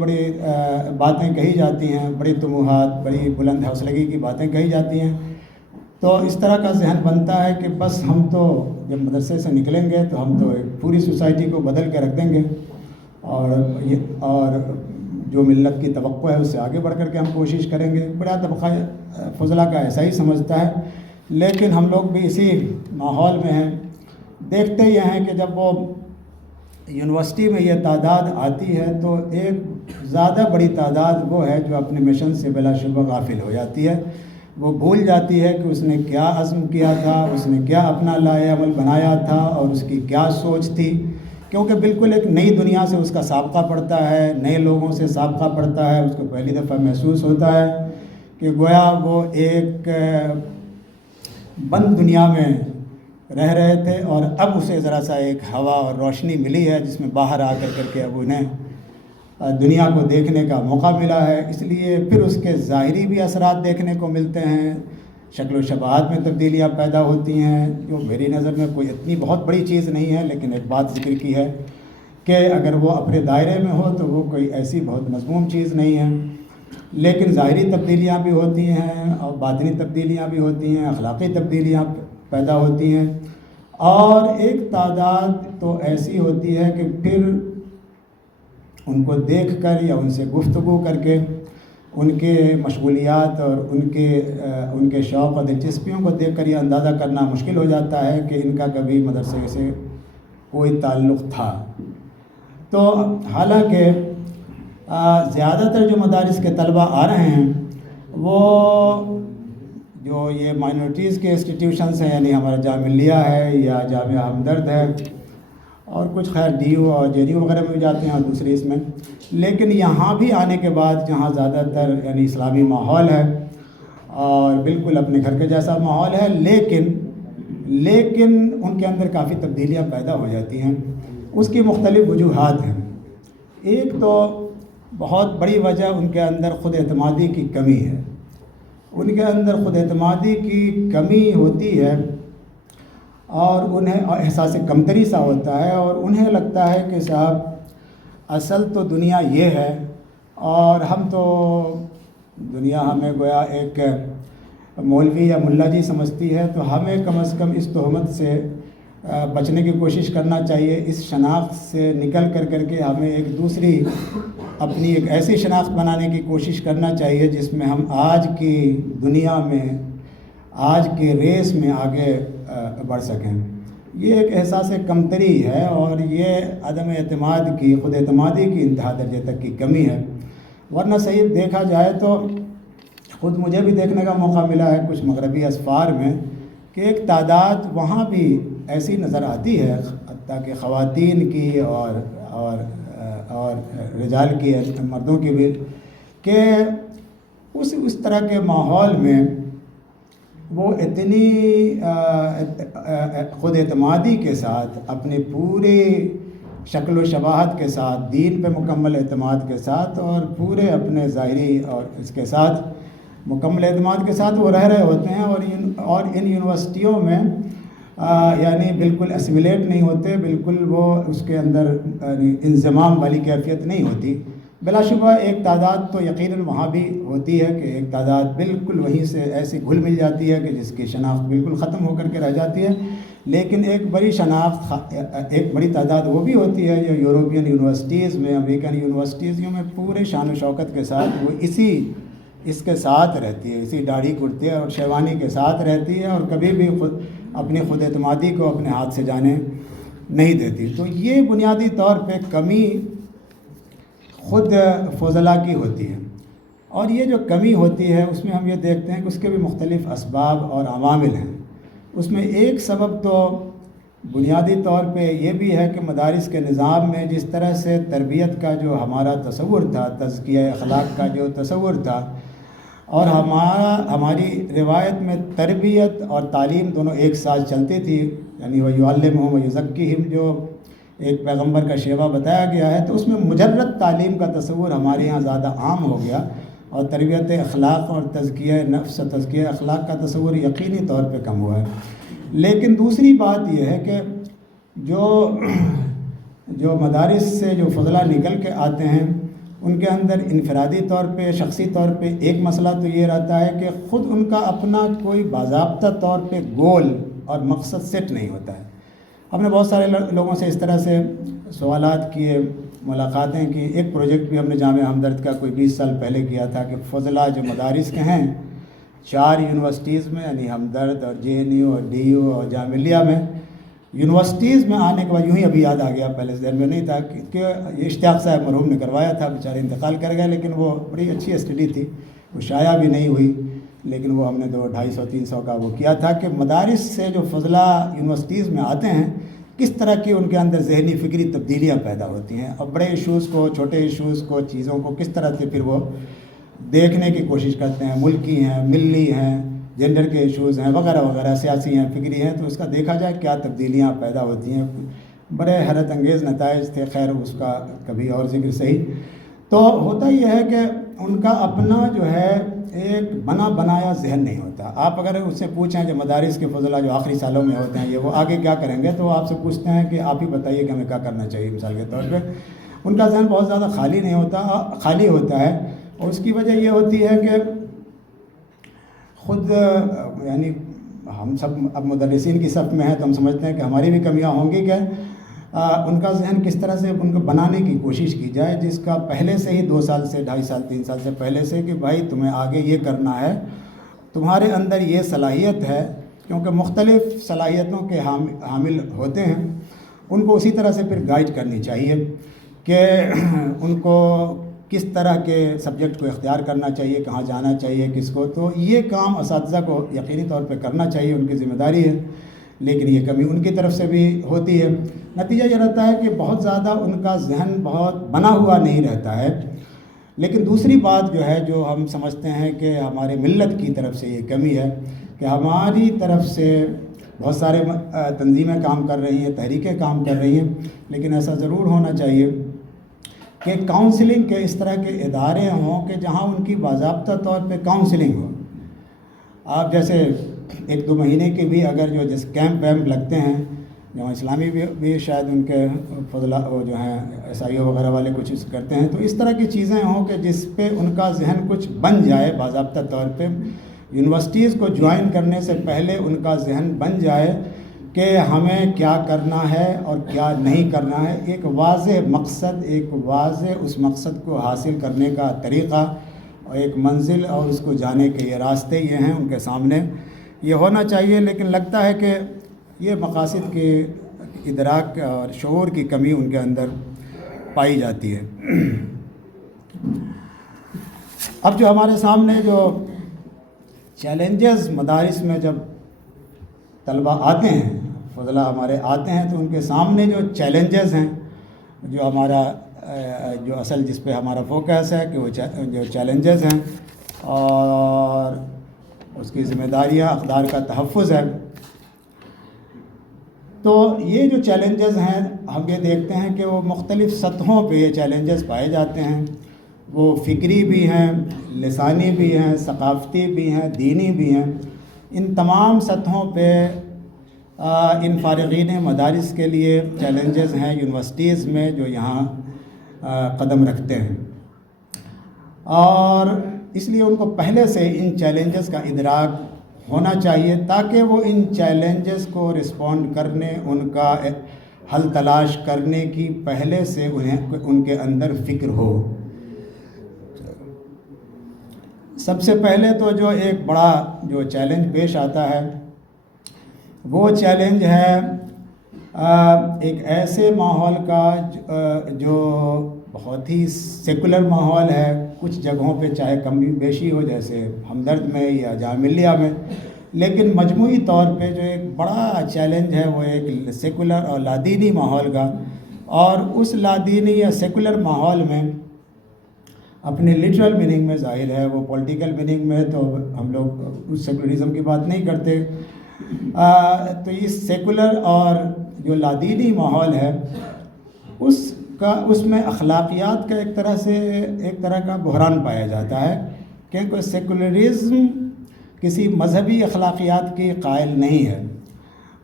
باتیں کہی جاتی ہیں، بڑی طموحات، بڑی بلند حوصلگی کی باتیں کہی جاتی ہیں۔ تو اس طرح کا ذہن بنتا ہے کہ بس ہم تو جب مدرسے سے نکلیں گے تو ہم تو ایک پوری سوسائٹی کو بدل کے رکھ دیں گے، اور جو ملت کی توقع ہے اس سے آگے بڑھ کر کے ہم کوشش کریں گے۔ بڑا طبقہ فضلہ کا ایسا ہی سمجھتا ہے، لیکن ہم لوگ بھی اسی ماحول میں ہیں۔ دیکھتے یہ ہیں کہ جب وہ یونیورسٹی میں یہ تعداد آتی ہے تو ایک زیادہ بڑی تعداد وہ ہے جو اپنے مشن سے بلا شبہ غافل ہو جاتی ہے، وہ بھول جاتی ہے کہ اس نے کیا عزم کیا تھا، اس نے کیا اپنا لائے عمل بنایا تھا اور اس کی کیا سوچ تھی، کیونکہ بالکل ایک نئی دنیا سے اس کا سابقہ پڑتا ہے، نئے لوگوں سے سابقہ پڑتا ہے، اس کو پہلی دفعہ محسوس ہوتا ہے کہ گویا وہ ایک بند دنیا میں رہ رہے تھے، اور اب اسے ذرا سا ایک ہوا اور روشنی ملی ہے جس میں باہر آ کر کے اب انہیں دنیا کو دیکھنے کا موقع ملا ہے۔ اس لیے پھر اس کے ظاہری بھی اثرات دیکھنے کو ملتے ہیں، شکل و شباہت میں تبدیلیاں پیدا ہوتی ہیں، جو میری نظر میں کوئی اتنی بہت بڑی چیز نہیں ہے، لیکن ایک بات ذکر کی ہے کہ اگر وہ اپنے دائرے میں ہو تو وہ کوئی ایسی بہت مذموم چیز نہیں ہے، لیکن ظاہری تبدیلیاں بھی ہوتی ہیں اور باطنی تبدیلیاں بھی ہوتی ہیں، اخلاقی تبدیلیاں پیدا ہوتی ہیں، اور ایک تعداد تو ایسی ہوتی ہے کہ پھر ان کو دیکھ کر یا ان سے گفتگو کر کے ان کے مشغولیات اور ان کے شوق اور دلچسپیوں کو دیکھ کر یہ اندازہ کرنا مشکل ہو جاتا ہے کہ ان کا کبھی مدرسے سے کوئی تعلق تھا۔ تو حالانکہ زیادہ تر جو مدارس کے طلبہ آ رہے ہیں وہ جو یہ مائنورٹیز کے انسٹیٹیوشنز ہیں، یعنی ہمارا جامعہ ملیہ ہے یا جامعہ ہمدرد ہے، اور کچھ خیر DU اور JNU وغیرہ میں بھی جاتے ہیں اور دوسری اس میں، لیکن یہاں بھی آنے کے بعد جہاں زیادہ تر یعنی اسلامی ماحول ہے اور بالکل اپنے گھر کے جیسا ماحول ہے، لیکن ان کے اندر کافی تبدیلیاں پیدا ہو جاتی ہیں۔ اس کی مختلف وجوہات ہیں۔ ایک تو بہت بڑی وجہ ان کے اندر خود اعتمادی کی کمی ہے۔ ان کے اندر خود اعتمادی کی کمی ہوتی ہے، اور انہیں احساس کمتری سا ہوتا ہے، اور انہیں لگتا ہے کہ صاحب اصل تو دنیا یہ ہے، اور ہم تو دنیا ہمیں گویا ایک مولوی یا ملا جی سمجھتی ہے، تو ہمیں کم از کم اس تہمت سے بچنے کی کوشش کرنا چاہیے، اس شناخت سے نکل کر کے ہمیں ایک دوسری اپنی ایک ایسی شناخت بنانے کی کوشش کرنا چاہیے جس میں ہم آج کی دنیا میں، آج کے ریس میں آگے بڑھ سکیں۔ یہ ایک احساس کمتری ہے، اور یہ عدم اعتماد کی، خود اعتمادی کی انتہا درجے تک کی کمی ہے۔ ورنہ صحیح دیکھا جائے تو خود مجھے بھی دیکھنے کا موقع ملا ہے کچھ مغربی اسفار میں کہ ایک تعداد وہاں بھی ایسی نظر آتی ہے، حتیٰ کہ خواتین کی اور رجال کی، مردوں کی بھی، کہ اس طرح کے ماحول میں وہ اتنی خود اعتمادی کے ساتھ، اپنی پوری شکل و شباہت کے ساتھ، دین پہ مکمل اعتماد کے ساتھ، اور پورے اپنے ظاہری اور اس کے ساتھ مکمل اعتماد کے ساتھ وہ رہ رہے ہوتے ہیں، اور ان یونیورسٹیوں میں یعنی بالکل اسیمیلیٹ نہیں ہوتے، بالکل وہ اس کے اندر انضمام والی کیفیت نہیں ہوتی۔ بلا شبہ ایک تعداد تو یقیناً وہاں بھی ہوتی ہے کہ ایک تعداد بالکل وہیں سے ایسی گھل مل جاتی ہے کہ جس کی شناخت بالکل ختم ہو کر کے رہ جاتی ہے، لیکن ایک بڑی شناخت، ایک بڑی تعداد وہ بھی ہوتی ہے جو یورپین یونیورسٹیز میں، امریکن یونیورسٹیزوں میں پورے شان و شوکت کے ساتھ وہ اس کے ساتھ رہتی ہے، اسی داڑھی کرتے اور شیروانی کے ساتھ رہتی ہے، اور کبھی بھی اپنی خود اعتمادی کو اپنے ہاتھ سے جانے نہیں دیتی۔ تو یہ بنیادی طور پہ کمی خود فضلاء کی ہوتی ہے، اور یہ جو کمی ہوتی ہے اس میں ہم یہ دیکھتے ہیں کہ اس کے بھی مختلف اسباب اور عوامل ہیں۔ اس میں ایک سبب تو بنیادی طور پہ یہ بھی ہے کہ مدارس کے نظام میں جس طرح سے تربیت کا جو ہمارا تصور تھا، تزکیہ اخلاق کا جو تصور تھا، اور ہماری روایت میں تربیت اور تعلیم دونوں ایک ساتھ چلتی تھی، یعنی وَيُعَلِّمُهُمْ وَيُزَكِّيهِمْ جو ایک پیغمبر کا شیوا بتایا گیا ہے، تو اس میں مجرد تعلیم کا تصور ہمارے ہاں زیادہ عام ہو گیا، اور تربیت اخلاق اور تزکیہ نفس، تزکیہ اخلاق کا تصور یقینی طور پہ کم ہوا ہے۔ لیکن دوسری بات یہ ہے کہ جو مدارس سے جو فضلاء نکل کے آتے ہیں ان کے اندر انفرادی طور پہ، شخصی طور پہ ایک مسئلہ تو یہ رہتا ہے کہ خود ان کا اپنا کوئی باضابطہ طور پہ گول اور مقصد سیٹ نہیں ہوتا ہے۔ ہم نے بہت سارے لوگوں سے اس طرح سے سوالات کیے، ملاقاتیں کی۔ ایک پروجیکٹ بھی ہم نے جامعہ ہمدرد کا کوئی 20 سال پہلے کیا تھا کہ فضلاء جو مدارس کے ہیں 4 یونیورسٹیز میں، یعنی ہمدرد اور JNU اور DU اور جامعہ ملیہ میں، یونیورسٹیز میں آنے کے بعد یوں ہی ابھی یاد آ گیا، پہلے ذہن میں نہیں تھا کہ یہ اشتیاق صاحب مرحوم نے کروایا تھا، بیچارے انتقال کر گئے، لیکن وہ بڑی اچھی اسٹڈی تھی، وہ شائع بھی نہیں ہوئی، لیکن وہ ہم نے 200-250-300 کا وہ کیا تھا کہ مدارس سے جو فضلاء یونیورسٹیز میں آتے ہیں کس طرح کی ان کے اندر ذہنی فکری تبدیلیاں پیدا ہوتی ہیں، اور بڑے ایشوز کو، چھوٹے ایشوز کو، چیزوں کو کس طرح سے پھر وہ دیکھنے کی کوشش کرتے ہیں، ملکی ہیں، ملی ہیں، جینڈر کے ایشوز ہیں، وغیرہ وغیرہ، سیاسی ہیں، فکری ہیں، تو اس کا دیکھا جائے کیا تبدیلیاں پیدا ہوتی ہیں۔ بڑے حیرت انگیز نتائج تھے، خیر اس کا کبھی اور ذکر صحیح۔ تو ہوتا یہ ہے کہ ان کا اپنا جو ہے ایک بنا بنایا ذہن نہیں ہوتا۔ آپ اگر اس سے پوچھیں جو مدارس کے فضلاء جو آخری سالوں میں ہوتے ہیں یہ وہ آگے کیا کریں گے، تو وہ آپ سے پوچھتے ہیں کہ آپ ہی بتائیے کہ ہمیں کیا کرنا چاہیے۔ مثال کے طور پہ ان کا ذہن بہت زیادہ خالی ہوتا ہے، اور اس کی وجہ یہ ہوتی ہے کہ خود یعنی ہم سب اب مدرسین کی صف میں ہیں تو ہم سمجھتے ہیں کہ ہماری بھی کمیاں ہوں گی کہ ان کا ذہن کس طرح سے ان کو بنانے کی کوشش کی جائے، جس کا پہلے سے ہی 2 سال سے 2.5 سال 3 سال سے پہلے سے کہ بھائی تمہیں آگے یہ کرنا ہے، تمہارے اندر یہ صلاحیت ہے، کیونکہ مختلف صلاحیتوں کے حامل ہوتے ہیں، ان کو اسی طرح سے پھر گائیڈ کرنی چاہیے کہ ان کو کس طرح کے سبجیکٹ کو اختیار کرنا چاہیے، کہاں جانا چاہیے، کس کو۔ تو یہ کام اساتذہ کو یقینی طور پہ کرنا چاہیے، ان کی ذمہ داری ہے، لیکن یہ کمی ان کی طرف سے بھی ہوتی ہے۔ نتیجہ یہ رہتا ہے کہ بہت زیادہ ان کا ذہن بہت بنا ہوا نہیں رہتا ہے۔ لیکن دوسری بات جو ہے جو ہم سمجھتے ہیں کہ ہمارے ملت کی طرف سے یہ کمی ہے کہ ہماری طرف سے بہت سارے تنظیمیں کام کر رہی ہیں، تحریکیں کام کر رہی ہیں، لیکن ایسا ضرور ہونا چاہیے کہ کاؤنسلنگ کے اس طرح کے ادارے ہوں کہ جہاں ان کی باضابطہ طور پہ کاؤنسلنگ ہو۔ آپ جیسے ایک دو مہینے کے بھی اگر جو جس کیمپ ویمپ لگتے ہیں جامعہ اسلامی بھی شاید ان کے فضلہ وہ جو ہیں ایس آئی او وغیرہ والے کچھ کرتے ہیں، تو اس طرح کی چیزیں ہوں کہ جس پہ ان کا ذہن کچھ بن جائے باضابطہ طور پہ، یونیورسٹیز کو جوائن کرنے سے پہلے ان کا ذہن بن جائے کہ ہمیں کیا کرنا ہے اور کیا نہیں کرنا ہے، ایک واضح مقصد، ایک واضح اس مقصد کو حاصل کرنے کا طریقہ اور ایک منزل اور اس کو جانے کے یہ راستے یہ ہیں ان کے سامنے، یہ ہونا چاہیے۔ لیکن لگتا ہے کہ یہ مقاصد کے ادراک اور شعور کی کمی ان کے اندر پائی جاتی ہے۔ اب جو ہمارے سامنے جو چیلنجز مدارس میں جب طلبہ آتے ہیں، فضلہ ہمارے آتے ہیں، تو ان کے سامنے جو چیلنجز ہیں، جو ہمارا جو اصل جس پہ ہمارا فوکس ہے کہ وہ جو چیلنجز ہیں اور اس کی ذمہ داریاں، اقدار کا تحفظ ہے، تو یہ جو چیلنجز ہیں ہم یہ دیکھتے ہیں کہ وہ مختلف سطحوں پہ یہ چیلنجز پائے جاتے ہیں، وہ فکری بھی ہیں، لسانی بھی ہیں، ثقافتی بھی ہیں، دینی بھی ہیں۔ ان تمام سطحوں پہ ان فارغین مدارس کے لیے چیلنجز ہیں یونیورسٹیز میں جو یہاں قدم رکھتے ہیں، اور اس لیے ان کو پہلے سے ان چیلنجز کا ادراک ہونا چاہیے تاکہ وہ ان چیلنجز کو رسپونڈ کرنے، ان کا حل تلاش کرنے کی پہلے سے ان کے اندر فکر ہو۔ سب سے پہلے تو جو ایک بڑا جو چیلنج پیش آتا ہے وہ چیلنج ہے ایک ایسے ماحول کا جو بہت ہی سیکولر ماحول ہے، کچھ جگہوں پہ چاہے کمی بیشی ہو جیسے ہمدرد میں یا جامعہ ملیہ میں، لیکن مجموعی طور پہ جو ایک بڑا چیلنج ہے وہ ایک سیکولر اور لادینی ماحول کا، اور اس لادینی یا سیکولر ماحول میں اپنے لٹرل میننگ میں ظاہر ہے، وہ پولیٹیکل میننگ میں تو ہم لوگ اس سیکولرزم کی بات نہیں کرتے، تو اس سیکولر اور جو لادینی ماحول ہے اس میں اخلاقیات کا ایک طرح کا بحران پایا جاتا ہے، کیونکہ سیکولرزم کسی مذہبی اخلاقیات کی قائل نہیں ہے،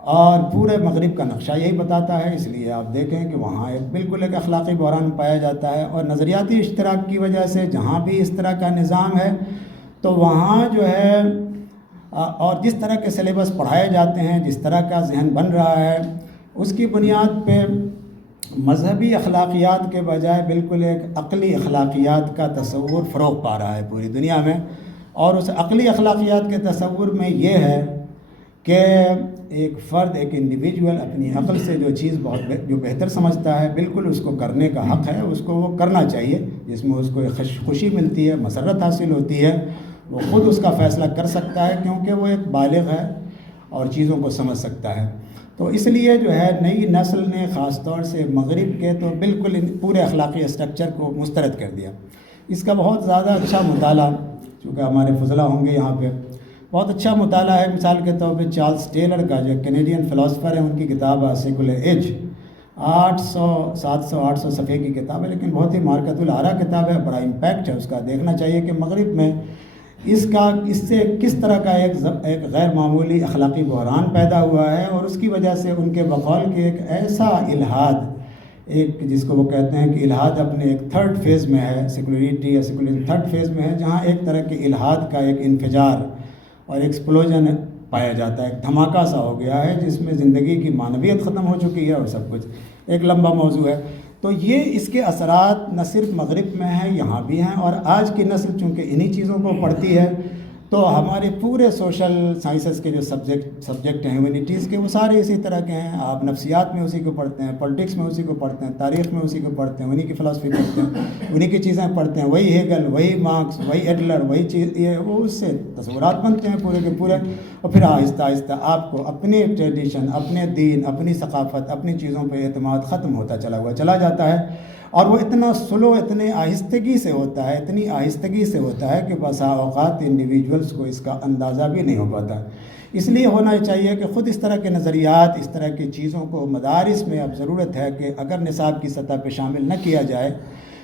اور پورے مغرب کا نقشہ یہی بتاتا ہے۔ اس لیے آپ دیکھیں کہ وہاں بالکل ایک اخلاقی بحران پایا جاتا ہے، اور نظریاتی اشتراک کی وجہ سے جہاں بھی اس طرح کا نظام ہے تو وہاں جو ہے اور جس طرح کے سلیبس پڑھائے جاتے ہیں، جس طرح کا ذہن بن رہا ہے، اس کی بنیاد پہ مذہبی اخلاقیات کے بجائے بالکل ایک عقلی اخلاقیات کا تصور فروغ پا رہا ہے پوری دنیا میں، اور اس عقلی اخلاقیات کے تصور میں یہ ہے کہ ایک فرد، ایک انڈیویجول اپنی عقل سے جو چیز جو بہتر سمجھتا ہے بالکل اس کو کرنے کا حق ہے، اس کو وہ کرنا چاہیے، جس میں اس کو خوشی ملتی ہے، مسرت حاصل ہوتی ہے، وہ خود اس کا فیصلہ کر سکتا ہے کیونکہ وہ ایک بالغ ہے اور چیزوں کو سمجھ سکتا ہے۔ تو اس لیے جو ہے نئی نسل نے خاص طور سے مغرب کے تو بالکل پورے اخلاقی اسٹرکچر کو مسترد کر دیا۔ اس کا بہت زیادہ اچھا مطالعہ، چونکہ ہمارے فضلہ ہوں گے یہاں پہ، بہت اچھا مطالعہ ہے مثال کے طور پہ چارلس ٹیلر کا، جو کینیڈین فلاسفر ہے، ان کی کتاب ہے سیکولر ایج، 700-800 صفحے کی کتاب ہے، لیکن بہت ہی مارکت العرا کتاب ہے، بڑا امپیکٹ ہے اس کا۔ دیکھنا چاہیے کہ مغرب میں اس سے کس طرح کا ایک غیر معمولی اخلاقی بحران پیدا ہوا ہے، اور اس کی وجہ سے ان کے بقول کے ایک ایسا الحاد، ایک جس کو وہ کہتے ہیں کہ الحاد اپنے ایک تھرڈ فیز میں ہے، سیکولریٹی یا سیکولرزم تھرڈ فیز میں ہے، جہاں ایک طرح کے الحاد کا ایک انفجار اور ایکسپلوژن پایا جاتا ہے، ایک دھماکہ سا ہو گیا ہے جس میں زندگی کی معنویت ختم ہو چکی ہے اور سب کچھ، ایک لمبا موضوع ہے۔ تو یہ اس کے اثرات نہ صرف مغرب میں ہیں، یہاں بھی ہیں، اور آج کی نسل چونکہ انہی چیزوں کو پڑھتی ہے تو ہمارے پورے سوشل سائنسز کے جو سبجیکٹ ہیں ہیومینٹیز کے، وہ سارے اسی طرح کے ہیں۔ آپ نفسیات میں اسی کو پڑھتے ہیں، پولیٹکس میں اسی کو پڑھتے ہیں، تاریخ میں اسی کو پڑھتے ہیں، انہی کی فلسفی پڑھتے ہیں، انہی کی چیزیں پڑھتے ہیں، وہی ہیگل، وہی مارکس، وہی ایڈلر، وہی چیز، یہ وہ اس سے تصورات بنتے ہیں پورے کے پورے، اور پھر آہستہ آہستہ آپ کو اپنے ٹریڈیشن، اپنے دین، اپنی ثقافت، اپنی چیزوں پہ اعتماد ختم ہوتا چلا جاتا ہے، اور وہ اتنا سلو، اتنے آہستگی سے ہوتا ہے، اتنی آہستگی سے ہوتا ہے کہ بسا اوقات انڈیویجولز کو اس کا اندازہ بھی نہیں ہو پاتا۔ اس لیے ہونا چاہیے کہ خود اس طرح کے نظریات، اس طرح کی چیزوں کو مدارس میں اب ضرورت ہے کہ اگر نصاب کی سطح پہ شامل نہ کیا جائے،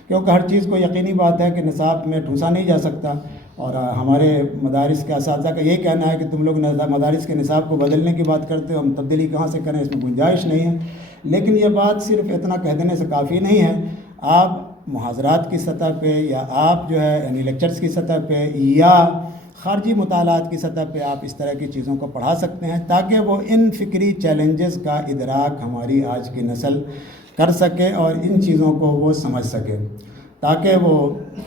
کیونکہ ہر چیز کو یقینی بات ہے کہ نصاب میں ٹھونسا نہیں جا سکتا، اور ہمارے مدارس کے اساتذہ کا یہی کہنا ہے کہ تم لوگ مدارس کے نصاب کو بدلنے کی بات کرتے ہو، ہم تبدیلی کہاں سے کریں، اس میں گنجائش نہیں ہے۔ لیکن یہ بات صرف اتنا کہہ دینے سے کافی نہیں ہے، آپ محاضرات کی سطح پہ یا آپ جو ہے یعنی لیکچرز کی سطح پہ یا خارجی مطالعات کی سطح پہ آپ اس طرح کی چیزوں کو پڑھا سکتے ہیں تاکہ وہ ان فکری چیلنجز کا ادراک ہماری آج کی نسل کر سکے اور ان چیزوں کو وہ سمجھ سکے، تاکہ وہ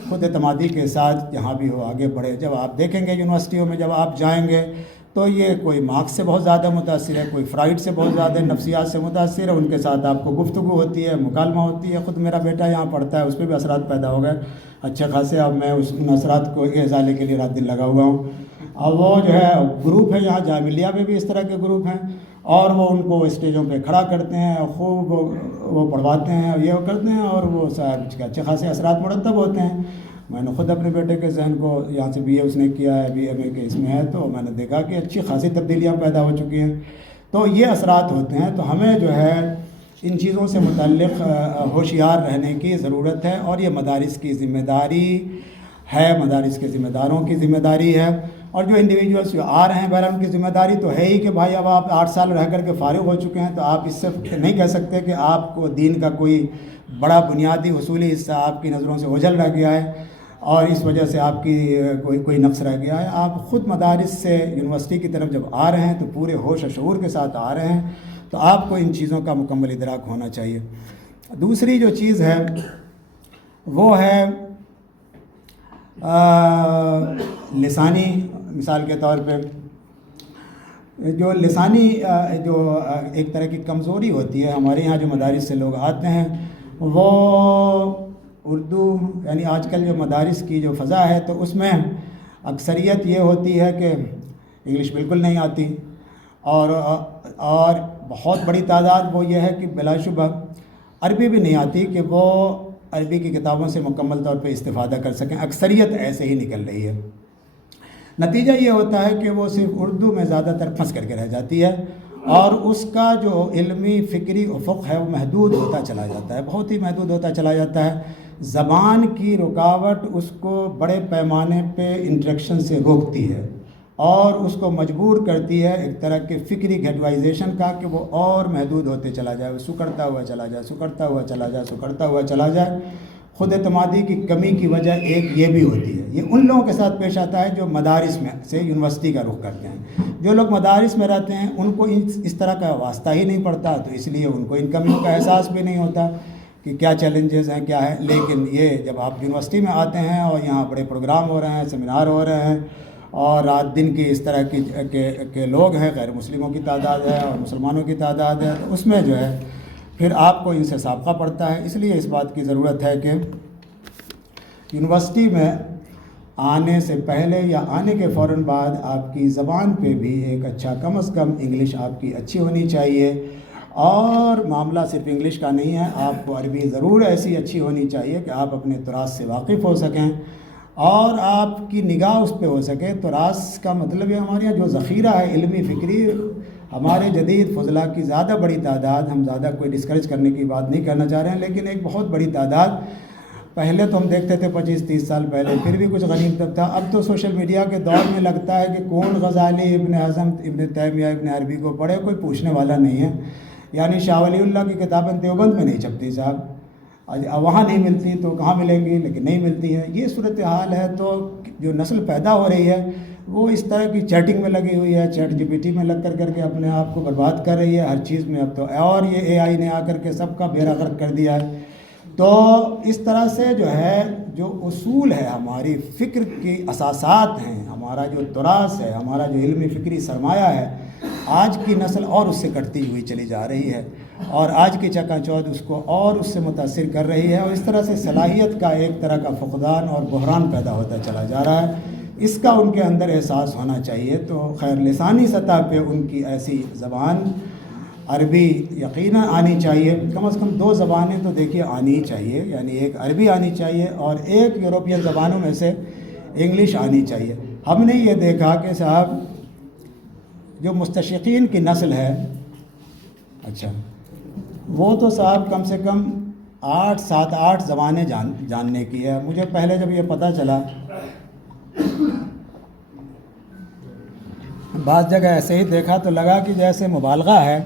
خود اعتمادی کے ساتھ جہاں بھی ہو آگے بڑھے۔ جب آپ دیکھیں گے یونیورسٹیوں میں جب آپ جائیں گے تو یہ کوئی مارکس سے بہت زیادہ متاثر ہے، کوئی فرائڈ سے بہت زیادہ نفسیات سے متاثر ہے، ان کے ساتھ آپ کو گفتگو ہوتی ہے، مکالمہ ہوتی ہے۔ خود میرا بیٹا یہاں پڑھتا ہے، اس پہ بھی اثرات پیدا ہو گئے اچھے خاصے، اب میں ان اثرات کو ازالے کے لیے رات دن لگا ہوا ہوں۔ اب وہ جو ہے گروپ ہے یہاں جامعہ ملیہ میں بھی اس طرح کے گروپ ہیں، اور وہ ان کو اسٹیجوں پہ کھڑا کرتے ہیں، خوب وہ پڑھواتے ہیں اور یہ کرتے ہیں، اور وہ اچھے خاصے اثرات مرتب ہوتے ہیں۔ میں نے خود اپنے بیٹے کے ذہن کو یہاں سے بی اے اس نے کیا ہے، بی ایم اے کے اس میں ہے، تو میں نے دیکھا کہ اچھی خاصی تبدیلیاں پیدا ہو چکی ہیں۔ تو یہ اثرات ہوتے ہیں، تو ہمیں جو ہے ان چیزوں سے متعلق ہوشیار رہنے کی ضرورت ہے، اور یہ مدارس کی ذمہ داری ہے، مدارس کے ذمہ داروں کی ذمہ داری ہے، اور جو انڈیویجولس جو آ رہے ہیں بہرحال ان کی ذمہ داری تو ہے ہی کہ بھائی اب آپ 8 سال رہ کر کے فارغ ہو چکے ہیں، تو آپ اس سے نہیں کہہ سکتے کہ آپ کو دین کا کوئی بڑا بنیادی اصولی حصہ آپ کی نظروں سے اوجھل رہ گیا ہے اور اس وجہ سے آپ کی کوئی نقص رہ گیا ہے۔ آپ خود مدارس سے یونیورسٹی کی طرف جب آ رہے ہیں تو پورے ہوش و شعور کے ساتھ آ رہے ہیں، تو آپ کو ان چیزوں کا مکمل ادراک ہونا چاہیے۔ دوسری جو چیز ہے وہ ہے لسانی، مثال کے طور پہ جو لسانی جو ایک طرح کی کمزوری ہوتی ہے ہمارے یہاں جو مدارس سے لوگ آتے ہیں، وہ اردو یعنی آج کل جو مدارس کی جو فضا ہے تو اس میں اکثریت یہ ہوتی ہے کہ انگلش بالکل نہیں آتی، اور بہت بڑی تعداد وہ یہ ہے کہ بلا شبہ عربی بھی نہیں آتی کہ وہ عربی کی کتابوں سے مکمل طور پہ استفادہ کر سکیں۔ اکثریت ایسے ہی نکل رہی ہے۔ نتیجہ یہ ہوتا ہے کہ وہ صرف اردو میں زیادہ تر پھنس کر کے رہ جاتی ہے، اور اس کا جو علمی فکری افق ہے وہ محدود ہوتا چلا جاتا ہے، بہت ہی محدود ہوتا چلا جاتا ہے۔ زبان کی رکاوٹ اس کو بڑے پیمانے پہ انٹریکشن سے روکتی ہے اور اس کو مجبور کرتی ہے ایک طرح کے فکری گھٹوائزیشن کا کہ وہ اور محدود ہوتے چلا جائے، وہ سکڑتا ہوا چلا جائے، سکڑتا ہوا چلا جائے، سکڑتا ہوا چلا جائے۔ خود اعتمادی کی کمی کی وجہ ایک یہ بھی ہوتی ہے۔ یہ ان لوگوں کے ساتھ پیش آتا ہے جو مدارس میں سے یونیورسٹی کا رخ کرتے ہیں۔ جو لوگ مدارس میں رہتے ہیں ان کو اس طرح کا واسطہ ہی نہیں پڑتا، تو اس لیے ان کو ان کمیوں کا احساس بھی نہیں ہوتا کہ کیا چیلنجز ہیں، کیا ہے۔ لیکن یہ جب آپ یونیورسٹی میں آتے ہیں اور یہاں بڑے پروگرام ہو رہے ہیں، سیمینار ہو رہے ہیں، اور رات دن کی اس طرح کی کے لوگ ہیں، غیر مسلموں کی تعداد ہے اور مسلمانوں کی تعداد ہے، تو اس میں جو ہے پھر آپ کو ان سے سابقہ پڑتا ہے۔ اس لیے اس بات کی ضرورت ہے کہ یونیورسٹی میں آنے سے پہلے یا آنے کے فوراً بعد آپ کی زبان پہ بھی ایک اچھا کم از کم انگلش آپ کی اچھی ہونی چاہیے، اور معاملہ صرف انگلش کا نہیں ہے، آپ کو عربی ضرور ایسی اچھی ہونی چاہیے کہ آپ اپنے تراث سے واقف ہو سکیں اور آپ کی نگاہ اس پہ ہو سکے۔ تراث کا مطلب ہے ہمارے یہاں جو ذخیرہ ہے علمی فکری، ہمارے جدید فضلاء کی زیادہ بڑی تعداد، ہم زیادہ کوئی ڈسکریج کرنے کی بات نہیں کرنا چاہ رہے ہیں، لیکن ایک بہت بڑی تعداد، پہلے تو ہم دیکھتے تھے 25-30 سال پہلے پھر بھی کچھ غنیم تب تھا، اب تو سوشل میڈیا کے دور میں لگتا ہے کہ کون غزالی، ابن حزم، ابن تیمیہ، ابن عربی کو پڑھے، کوئی پوچھنے والا نہیں ہے۔ یعنی شاہ ولی اللہ کی کتابیں دیوبند میں نہیں چھپتی صاحب، وہاں نہیں ملتی تو کہاں ملیں گی، لیکن نہیں ملتی ہیں۔ یہ صورتحال ہے، تو جو نسل پیدا ہو رہی ہے وہ اس طرح کی چیٹنگ میں لگی ہوئی ہے، چیٹ جی پی ٹی میں لگ کر کے اپنے آپ کو برباد کر رہی ہے ہر چیز میں۔ اب تو اور یہ اے آئی نے آ کر کے سب کا بیڑا غرق کر دیا ہے۔ تو اس طرح سے جو ہے جو اصول ہے، ہماری فکر کی اساسات ہیں، ہمارا جو تراث ہے، ہمارا جو علمی فکری سرمایہ ہے، آج کی نسل اور اس سے کٹتی ہوئی چلی جا رہی ہے، اور آج کی چکا چوندھ اس کو اور اس سے متاثر کر رہی ہے، اور اس طرح سے صلاحیت کا ایک طرح کا فقدان اور بحران پیدا ہوتا چلا جا رہا ہے۔ اس کا ان کے اندر احساس ہونا چاہیے۔ تو خیر لسانی سطح پہ ان کی ایسی زبان عربی یقیناً آنی چاہیے، کم از کم 2 زبانیں تو دیکھیے آنی ہی چاہیے، یعنی ایک عربی آنی چاہیے اور ایک یورپین زبانوں میں سے انگلش آنی چاہیے۔ ہم نے یہ دیکھا کہ صاحب جو مستشرقین کی نسل ہے، اچھا وہ تو صاحب کم سے کم 8 زبانیں جاننے کی ہے۔ مجھے پہلے جب یہ پتہ چلا بعض جگہ ایسے ہی دیکھا تو لگا کہ جیسے مبالغہ ہے،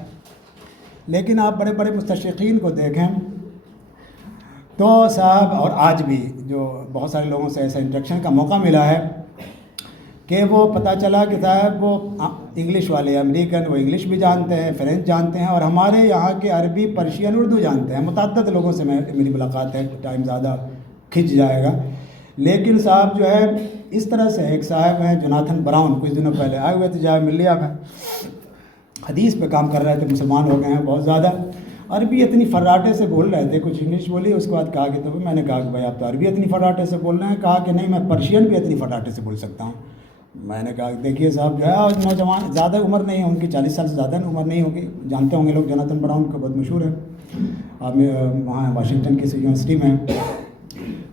لیکن آپ بڑے بڑے مستشرقین کو دیکھیں تو صاحب، اور آج بھی جو بہت سارے لوگوں سے ایسا انٹریکشن کا موقع ملا ہے کہ وہ پتہ چلا کہ صاحب وہ انگلش والے امریکن، وہ انگلش بھی جانتے ہیں، فرینچ جانتے ہیں، اور ہمارے یہاں کے عربی، پرشین، اردو جانتے ہیں۔ متعدد لوگوں سے میری ملاقات ہے، ٹائم زیادہ کھنچ جائے گا، لیکن صاحب جو ہے اس طرح سے ایک صاحب ہیں جوناتھن براؤن، کچھ دنوں پہلے آئے ہوئے تھے جامعہ ملیہ میں، حدیث پہ کام کر رہے تھے، مسلمان ہو گئے ہیں بہت زیادہ، عربی اتنی فراٹے سے بول رہے تھے، کچھ انگلش بولی، اس کے بعد کہا کہ تو میں نے کہا کہ بھائی آپ تو عربی اتنی فراٹے سے بول رہے ہیں، کہا کہ نہیں میں پرشین بھی اتنی فراٹے سے بول سکتا ہوں۔ میں نے کہا کہ دیکھیے صاحب جو ہے، اور نوجوان، زیادہ عمر نہیں ہے ان کی، 40 سال سے زیادہ عمر نہیں ہوگی، جانتے ہوں گے لوگ، جوناتھن براؤن کو بہت مشہور ہے، آپ وہاں واشنگٹن کی یونیورسٹی میں۔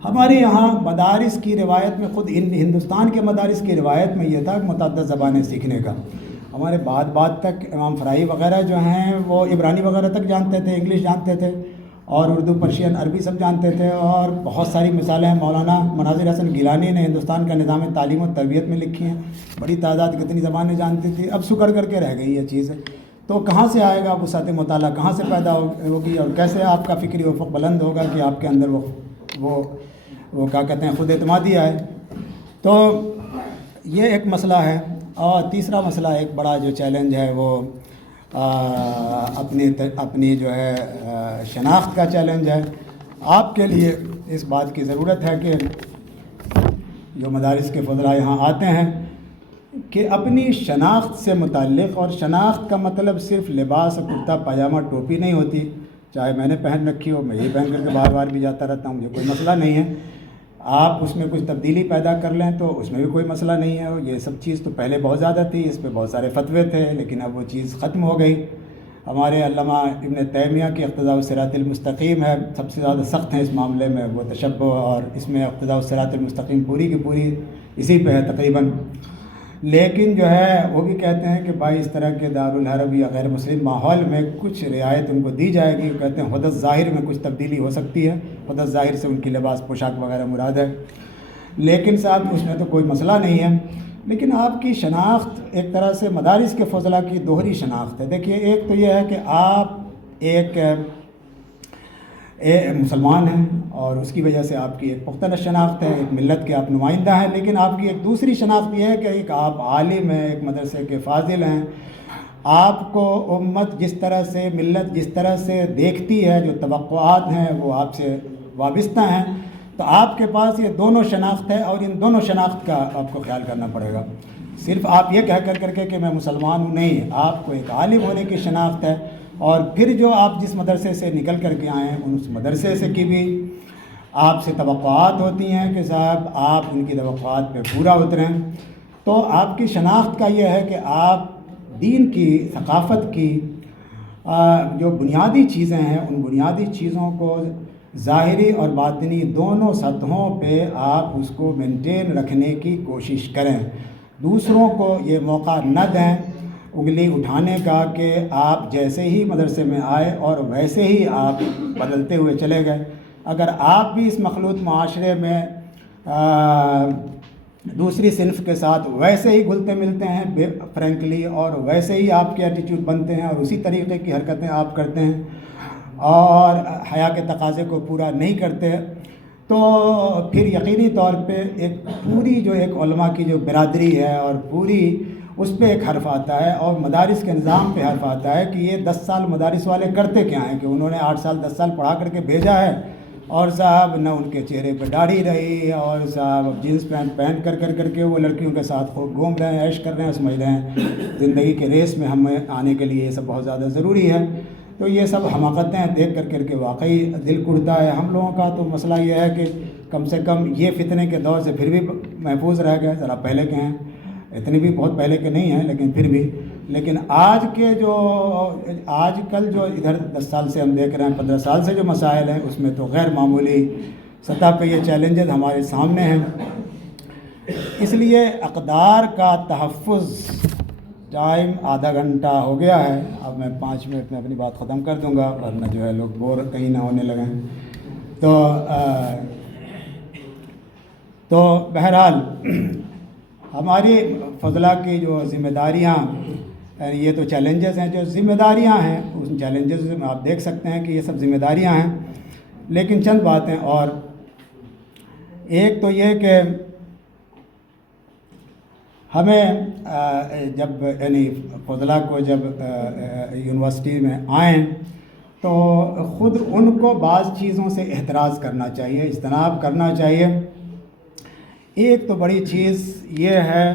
ہمارے یہاں مدارس کی روایت میں، خود ہندوستان کے مدارس کی روایت میں یہ تھا کہ متعدد زبانیں سیکھنے کا۔ ہمارے بعد تک امام فرائی وغیرہ جو ہیں وہ عبرانی وغیرہ تک جانتے تھے، انگلش جانتے تھے، اور اردو، پرشین، عربی سب جانتے تھے، اور بہت ساری مثالیں ہیں۔ مولانا مناظر حسن گیلانی نے ہندوستان کا نظام تعلیم و تربیت میں لکھی ہیں، بڑی تعداد کتنی زبانیں جانتی تھی، اب سکڑ کر کے رہ گئی یہ چیز۔ تو کہاں سے آئے گا وسعت مطالعہ، کہاں سے پیدا ہوگی، اور کیسے آپ کا فکری افق بلند ہوگا کہ آپ کے اندر وہ کیا کہتے ہیں، خود اعتمادی آئے۔ تو یہ ایک مسئلہ ہے۔ اور تیسرا مسئلہ، ایک بڑا جو چیلنج ہے وہ اپنی جو ہے شناخت کا چیلنج ہے۔ آپ کے لیے اس بات کی ضرورت ہے کہ جو مدارس کے فضلاء یہاں آتے ہیں کہ اپنی شناخت سے متعلق، اور شناخت کا مطلب صرف لباس، کرتا پاجامہ، ٹوپی نہیں ہوتی، چاہے میں نے پہن رکھی ہو، میں یہ پہن کر کے بار بار بھی جاتا رہتا ہوں، مجھے کوئی مسئلہ نہیں ہے۔ آپ اس میں کچھ تبدیلی پیدا کر لیں تو اس میں بھی کوئی مسئلہ نہیں ہے۔ یہ سب چیز تو پہلے بہت زیادہ تھی، اس پہ بہت سارے فتوے تھے، لیکن اب وہ چیز ختم ہو گئی۔ ہمارے علامہ ابن تیمیہ کی اقتداء الصراط المستقیم ہے، سب سے زیادہ سخت ہیں اس معاملے میں، وہ تشبہ، اور اس میں اقتداء الصراط المستقیم پوری کی پوری اسی پہ ہے تقریباً۔ لیکن جو ہے وہ بھی کہتے ہیں کہ بھائی اس طرح کے دارالحرب یا غیر مسلم ماحول میں کچھ رعایت ان کو دی جائے گی، وہ کہتے ہیں حدث ظاہر میں کچھ تبدیلی ہو سکتی ہے، حدث ظاہر سے ان کی لباس، پوشاک وغیرہ مراد ہے، لیکن صاحب اس میں تو کوئی مسئلہ نہیں ہے۔ لیکن آپ کی شناخت ایک طرح سے مدارس کے فضلاء کی دوہری شناخت ہے۔ دیکھیے، ایک تو یہ ہے کہ آپ ایک مسلمان ہیں، اور اس کی وجہ سے آپ کی ایک پختہ شناخت ہے، ایک ملت کے آپ نمائندہ ہیں، لیکن آپ کی ایک دوسری شناخت یہ ہے کہ ایک آپ عالم ہیں، ایک مدرسے کے فاضل ہیں۔ آپ کو امت جس طرح سے، ملت جس طرح سے دیکھتی ہے، جو توقعات ہیں وہ آپ سے وابستہ ہیں، تو آپ کے پاس یہ دونوں شناخت ہے، اور ان دونوں شناخت کا آپ کو خیال کرنا پڑے گا۔ صرف آپ یہ کہہ کر کے کہ میں مسلمان ہوں، نہیں، آپ کو ایک عالم ہونے کی شناخت ہے، اور پھر جو آپ جس مدرسے سے نکل کر کے آئے ہیں اس مدرسے سے کی بھی آپ سے توقعات ہوتی ہیں کہ صاحب آپ ان کی توقعات پہ پورا اتریں۔ تو آپ کی شناخت کا یہ ہے کہ آپ دین کی، ثقافت کی جو بنیادی چیزیں ہیں، ان بنیادی چیزوں کو ظاہری اور باطنی دونوں سطحوں پہ آپ اس کو مینٹین رکھنے کی کوشش کریں، دوسروں کو یہ موقع نہ دیں انگلی اٹھانے کا کہ آپ جیسے ہی مدرسے میں آئے اور ویسے ہی آپ بدلتے ہوئے چلے گئے۔ اگر آپ بھی اس مخلوط معاشرے میں دوسری صنف کے ساتھ ویسے ہی گھلتے ملتے ہیں فرینکلی، اور ویسے ہی آپ کے ایٹیٹیوڈ بنتے ہیں، اور اسی طریقے کی حرکتیں آپ کرتے ہیں، اور حیا کے تقاضے کو پورا نہیں کرتے، تو پھر یقینی طور پہ ایک پوری جو ایک علماء کی جو برادری ہے، اور پوری اس پہ ایک حرف آتا ہے، اور مدارس کے نظام پہ حرف آتا ہے کہ یہ 10 سال مدارس والے کرتے کیا ہیں، کہ انہوں نے 8 سال 10 سال پڑھا کر کے بھیجا ہے، اور صاحب نہ ان کے چہرے پہ داڑھی رہی، اور صاحب جینس پینٹ پہن کر کے وہ لڑکیوں کے ساتھ خوب گھوم رہے ہیں، عیش کر رہے ہیں، سمجھ رہے ہیں زندگی کے ریس میں ہمیں آنے کے لیے یہ سب بہت زیادہ ضروری ہے۔ تو یہ سب حماقتیں دیکھ کر کے واقعی دل کڑتا ہے ہم لوگوں کا۔ تو مسئلہ یہ ہے کہ کم سے کم یہ فتنے کے دور سے پھر بھی محفوظ رہ گئے، ذرا پہلے کے ہیں، اتنے بھی بہت پہلے کے نہیں ہیں لیکن پھر بھی۔ لیکن آج کل جو ادھر 10 سال سے ہم دیکھ رہے ہیں، 15 سال سے جو مسائل ہیں، اس میں تو غیر معمولی سطح پہ یہ چیلنجز ہمارے سامنے ہیں۔ اس لیے اقدار کا تحفظ، ٹائم آدھا گھنٹہ ہو گیا ہے، اب میں 5 منٹ میں اپنی بات ختم کر دوں گا، ورنہ جو ہے لوگ بور کہیں نہ ہونے لگیں۔ تو بہرحال ہماری فضلا کی جو ذمہ داریاں، یہ تو چیلنجز ہیں جو ذمہ داریاں ہیں، ان چیلنجز میں آپ دیکھ سکتے ہیں کہ یہ سب ذمہ داریاں ہیں، لیکن چند باتیں اور ایک تو یہ کہ ہمیں جب یعنی فضلا کو جب یونیورسٹی میں آئیں تو خود ان کو بعض چیزوں سے احتراز کرنا چاہیے، اجتناب کرنا چاہیے۔ ایک تو بڑی چیز یہ ہے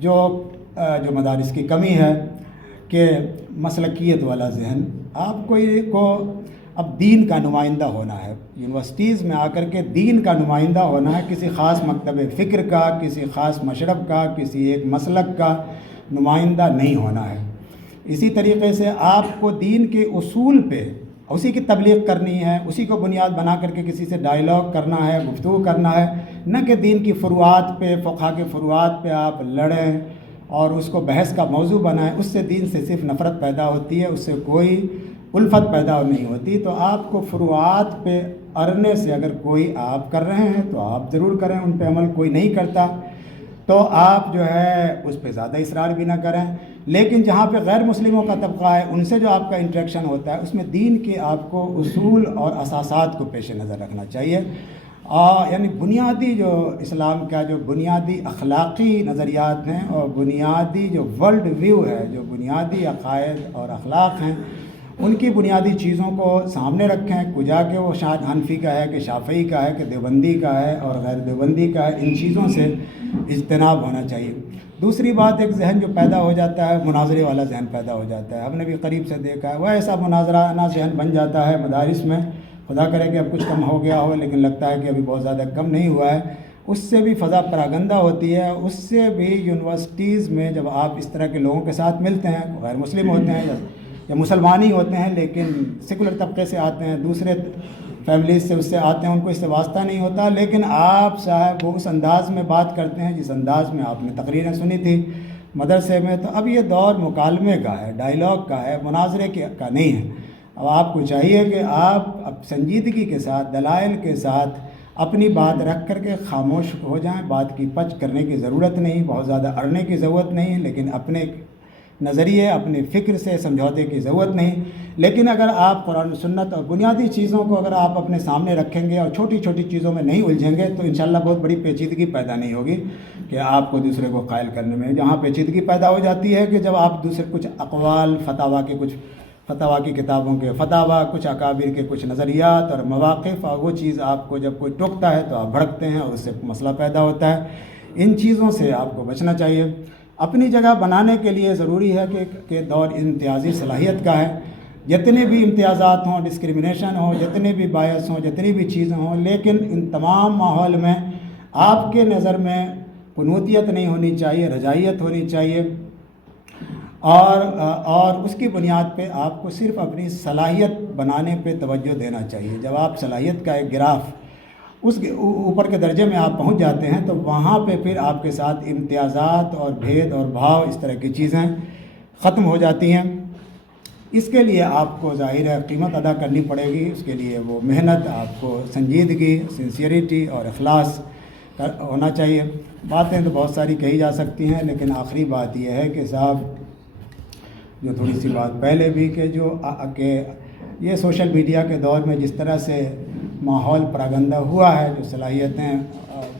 جو مدارس کی کمی ہے کہ مسلکیت والا ذہن، آپ کو اب دین کا نمائندہ ہونا ہے، یونیورسٹیز میں آ کر کے دین کا نمائندہ ہونا ہے، کسی خاص مکتب فکر کا، کسی خاص مشرب کا، کسی ایک مسلک کا نمائندہ نہیں ہونا ہے۔ اسی طریقے سے آپ کو دین کے اصول پہ اسی کی تبلیغ کرنی ہے، اسی کو بنیاد بنا کر کے کسی سے ڈائیلاگ کرنا ہے، گفتگو کرنا ہے، نہ کہ دین کی فروعات پہ، فقہ کے فروعات پہ آپ لڑیں اور اس کو بحث کا موضوع بنائیں۔ اس سے دین سے صرف نفرت پیدا ہوتی ہے، اس سے کوئی الفت پیدا نہیں ہوتی۔ تو آپ کو فروعات پہ اڑنے سے اگر کوئی آپ کر رہے ہیں تو آپ ضرور کریں، ان پہ عمل کوئی نہیں کرتا تو آپ جو ہے اس پہ زیادہ اصرار بھی نہ کریں۔ لیکن جہاں پہ غیر مسلموں کا طبقہ ہے، ان سے جو آپ کا انٹریکشن ہوتا ہے، اس میں دین کے آپ کو اصول اور اساسات کو پیش نظر رکھنا چاہیے۔ یعنی بنیادی جو اسلام کا جو بنیادی اخلاقی نظریات ہیں اور بنیادی جو ورلڈ ویو ہے، جو بنیادی عقائد اور اخلاق ہیں، ان کی بنیادی چیزوں کو سامنے رکھیں، کجا کہ وہ شاید حنفی کا ہے کہ شافعی کا ہے کہ دیوبندی کا ہے اور غیر دیوبندی کا ہے، ان چیزوں سے اجتناب ہونا چاہیے۔ دوسری بات، ایک ذہن جو پیدا ہو جاتا ہے، مناظرے والا ذہن پیدا ہو جاتا ہے، ہم نے بھی قریب سے دیکھا ہے، وہ ایسا مناظرانہ ذہن بن جاتا ہے مدارس میں، خدا کرے کہ اب کچھ کم ہو گیا ہو، لیکن لگتا ہے کہ ابھی بہت زیادہ کم نہیں ہوا ہے۔ اس سے بھی فضا پراگندہ ہوتی ہے، اس سے بھی یونیورسٹیز میں جب آپ اس طرح کے لوگوں کے ساتھ ملتے ہیں، غیر مسلم ہوتے ہیں یا مسلمان ہی ہوتے ہیں لیکن سیکولر طبقے سے آتے ہیں، دوسرے فیملیز سے اس سے آتے ہیں، ان کو اس سے واسطہ نہیں ہوتا، لیکن آپ صاحب وہ اس انداز میں بات کرتے ہیں جس انداز میں آپ نے تقریریں سنی تھی مدرسے میں۔ تو اب یہ دور مکالمے کا ہے، ڈائیلاگ کا ہے، مناظرے کا نہیں ہے۔ اب آپ کو چاہیے کہ آپ اب سنجیدگی کے ساتھ، دلائل کے ساتھ اپنی بات رکھ کر کے خاموش ہو جائیں، بات کی پچ کرنے کی ضرورت نہیں، بہت زیادہ اڑنے کی ضرورت نہیں، لیکن اپنے نظریے، اپنے فکر سے سمجھوتے کی ضرورت نہیں۔ لیکن اگر آپ قرآن و سنت اور بنیادی چیزوں کو اگر آپ اپنے سامنے رکھیں گے اور چھوٹی چھوٹی چیزوں میں نہیں الجھیں گے تو انشاءاللہ بہت بڑی پیچیدگی پیدا نہیں ہوگی کہ آپ کو دوسرے کو قائل کرنے میں۔ جہاں پیچیدگی پیدا ہو جاتی ہے کہ جب آپ دوسرے کچھ اقوال فتاوا کی کتابوں کے فتاوا، کچھ اکابر کے کچھ نظریات اور مواقف، اور وہ چیز آپ کو جب کوئی ٹوکتا ہے تو آپ بھڑکتے ہیں اور اس سے مسئلہ پیدا ہوتا ہے۔ ان چیزوں سے آپ کو بچنا چاہیے۔ اپنی جگہ بنانے کے لیے ضروری ہے کہ دور امتیازی صلاحیت کا ہے، جتنے بھی امتیازات ہوں، ڈسکرمنیشن ہو، جتنے بھی باعث ہوں، جتنی بھی چیزیں ہوں، لیکن ان تمام ماحول میں آپ کے نظر میں قنوتیت نہیں ہونی چاہیے، رجائیت ہونی چاہیے، اور اس کی بنیاد پہ آپ کو صرف اپنی صلاحیت بنانے پہ توجہ دینا چاہیے۔ جب آپ صلاحیت کا ایک گراف اس کے اوپر کے درجے میں آپ پہنچ جاتے ہیں تو وہاں پہ پھر آپ کے ساتھ امتیازات اور بھید اور بھاؤ، اس طرح کی چیزیں ختم ہو جاتی ہیں۔ اس کے لیے آپ کو ظاہر ہے قیمت ادا کرنی پڑے گی، اس کے لیے وہ محنت، آپ کو سنجیدگی، سنسیئرٹی اور اخلاص ہونا چاہیے۔ باتیں تو بہت ساری کہی جا سکتی ہیں، لیکن آخری بات یہ ہے کہ صاحب جو تھوڑی سی بات پہلے بھی کہ یہ سوشل میڈیا کے دور میں جس طرح سے ماحول پراگندہ ہوا ہے، جو صلاحیتیں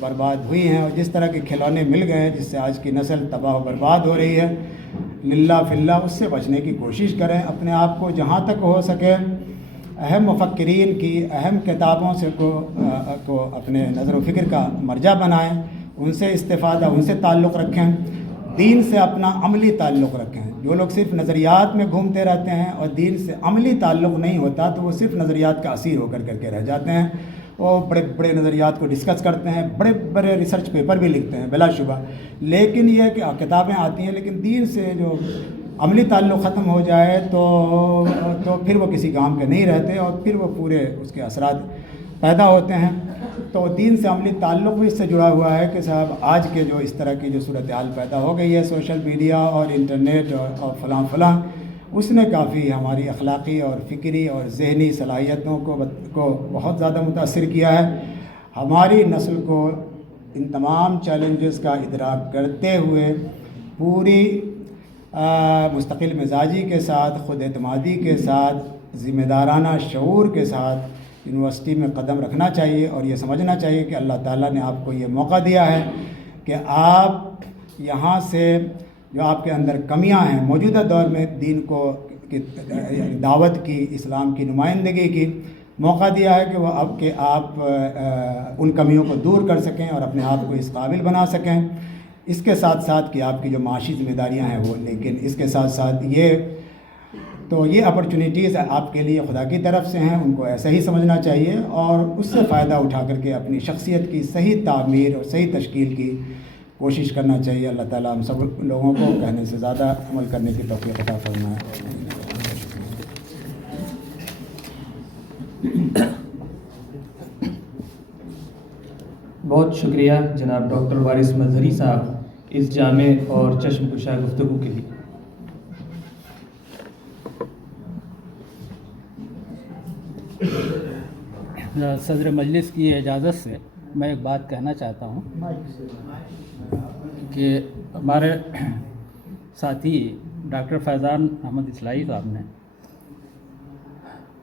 برباد ہوئی ہیں اور جس طرح کے کھلونے مل گئے ہیں جس سے آج کی نسل تباہ و برباد ہو رہی ہے، للہ فی اللہ اس سے بچنے کی کوشش کریں۔ اپنے آپ کو جہاں تک ہو سکے اہم مفکرین کی اہم کتابوں سے کو اپنے نظر و فکر کا مرجع بنائیں، ان سے استفادہ، ان سے تعلق رکھیں، دین سے اپنا عملی تعلق رکھیں۔ جو لوگ صرف نظریات میں گھومتے رہتے ہیں اور دین سے عملی تعلق نہیں ہوتا تو وہ صرف نظریات کا اسیر ہو کر کے رہ جاتے ہیں۔ وہ بڑے بڑے نظریات کو ڈسکس کرتے ہیں، بڑے بڑے ریسرچ پیپر بھی لکھتے ہیں بلا شبہ، لیکن یہ کہ کتابیں آتی ہیں لیکن دین سے جو عملی تعلق ختم ہو جائے تو پھر وہ کسی کام کے نہیں رہتے اور پھر وہ پورے اس کے اثرات پیدا ہوتے ہیں۔ تو دین سے عملی تعلق بھی اس سے جڑا ہوا ہے کہ صاحب آج کے جو اس طرح کی جو صورتحال پیدا ہو گئی ہے، سوشل میڈیا اور انٹرنیٹ اور فلاں اس نے کافی ہماری اخلاقی اور فکری اور ذہنی صلاحیتوں کو بہت زیادہ متاثر کیا ہے۔ ہماری نسل کو ان تمام چیلنجز کا ادراک کرتے ہوئے پوری مستقل مزاجی کے ساتھ، خود اعتمادی کے ساتھ، ذمہ دارانہ شعور کے ساتھ یونیورسٹی میں قدم رکھنا چاہیے، اور یہ سمجھنا چاہیے کہ اللہ تعالیٰ نے آپ کو یہ موقع دیا ہے کہ آپ یہاں سے جو آپ کے اندر کمیاں ہیں موجودہ دور میں دین کو دعوت کی، اسلام کی نمائندگی کی، موقع دیا ہے کہ وہ اب کہ آپ ان کمیوں کو دور کر سکیں اور اپنے آپ کو اس قابل بنا سکیں۔ اس کے ساتھ ساتھ کہ آپ کی جو معاشی ذمہ داریاں ہیں وہ، لیکن اس کے ساتھ ساتھ یہ اپرچونیٹیز آپ کے لیے خدا کی طرف سے ہیں، ان کو ایسا ہی سمجھنا چاہیے اور اس سے فائدہ اٹھا کر کے اپنی شخصیت کی صحیح تعمیر اور صحیح تشکیل کی کوشش کرنا چاہیے۔ اللہ تعالیٰ ہم سب لوگوں کو کہنے سے زیادہ عمل کرنے کی توفیق عطا فرمائے۔ بہت شکریہ جناب ڈاکٹر وارث مظہری صاحب اس جامع اور چشم کشا گفتگو کے لیے۔ صدر مجلس کی اجازت سے میں ایک بات کہنا چاہتا ہوں کہ ہمارے ساتھی ڈاکٹر فیضان احمد اصلاحی صاحب نے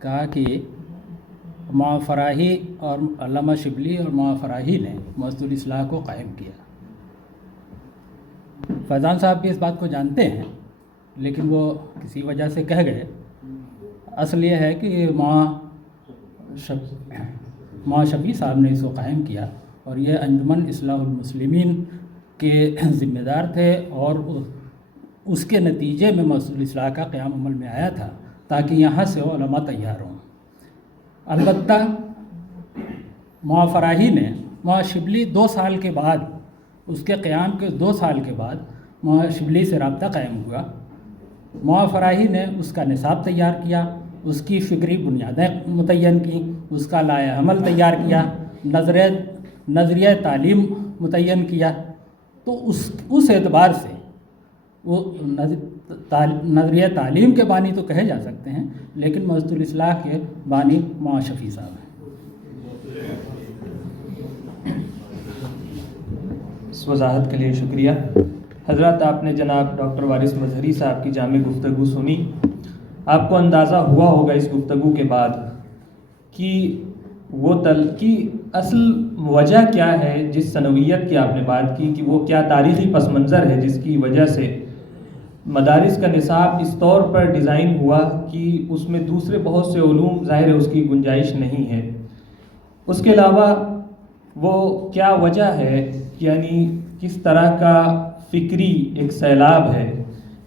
کہا کہ مولانا فراہی اور علامہ شبلی اور مولانا فراہی نے مسجد الاصلاح کو قائم کیا۔ فیضان صاحب بھی اس بات کو جانتے ہیں، لیکن وہ کسی وجہ سے کہہ گئے۔ اصل یہ ہے کہ مولانا شفیع صاحب نے اس کو قائم کیا، اور یہ انجمن اصلاح المسلمین کے ذمہ دار تھے، اور اس کے نتیجے میں مسجد الاصلاح کا قیام عمل میں آیا تھا تاکہ یہاں سے علماء تیار ہوں۔ البتہ مولانا فراہی نے، مولانا شبلی 2 سال کے بعد، اس کے قیام کے 2 سال کے بعد مولانا شبلی سے رابطہ قائم ہوا۔ مولانا فراہی نے اس کا نصاب تیار کیا، اس کی فکری بنیادیں متعین کی، اس کا لائحہ عمل تیار کیا، نظریہ تعلیم متعین کیا۔ تو اس اعتبار سے وہ نظریہ تعلیم کے بانی تو کہے جا سکتے ہیں، لیکن مسجد الاصلاح کے بانی مولانا شفیع صاحب ہیں۔ اس وضاحت کے لیے شکریہ۔ حضرات، آپ نے جناب ڈاکٹر وارث مظہری صاحب کی جامع گفتگو سنی۔ آپ کو اندازہ ہوا ہوگا اس گفتگو کے بعد کہ کی اصل وجہ کیا ہے، جس ثانویت کی آپ نے بات کی کہ وہ کیا تاریخی پس منظر ہے جس کی وجہ سے مدارس کا نصاب اس طور پر ڈیزائن ہوا کہ اس میں دوسرے بہت سے علوم ظاہر ہے اس کی گنجائش نہیں ہے۔ اس کے علاوہ وہ کیا وجہ ہے، یعنی کس طرح کا فکری ایک سیلاب ہے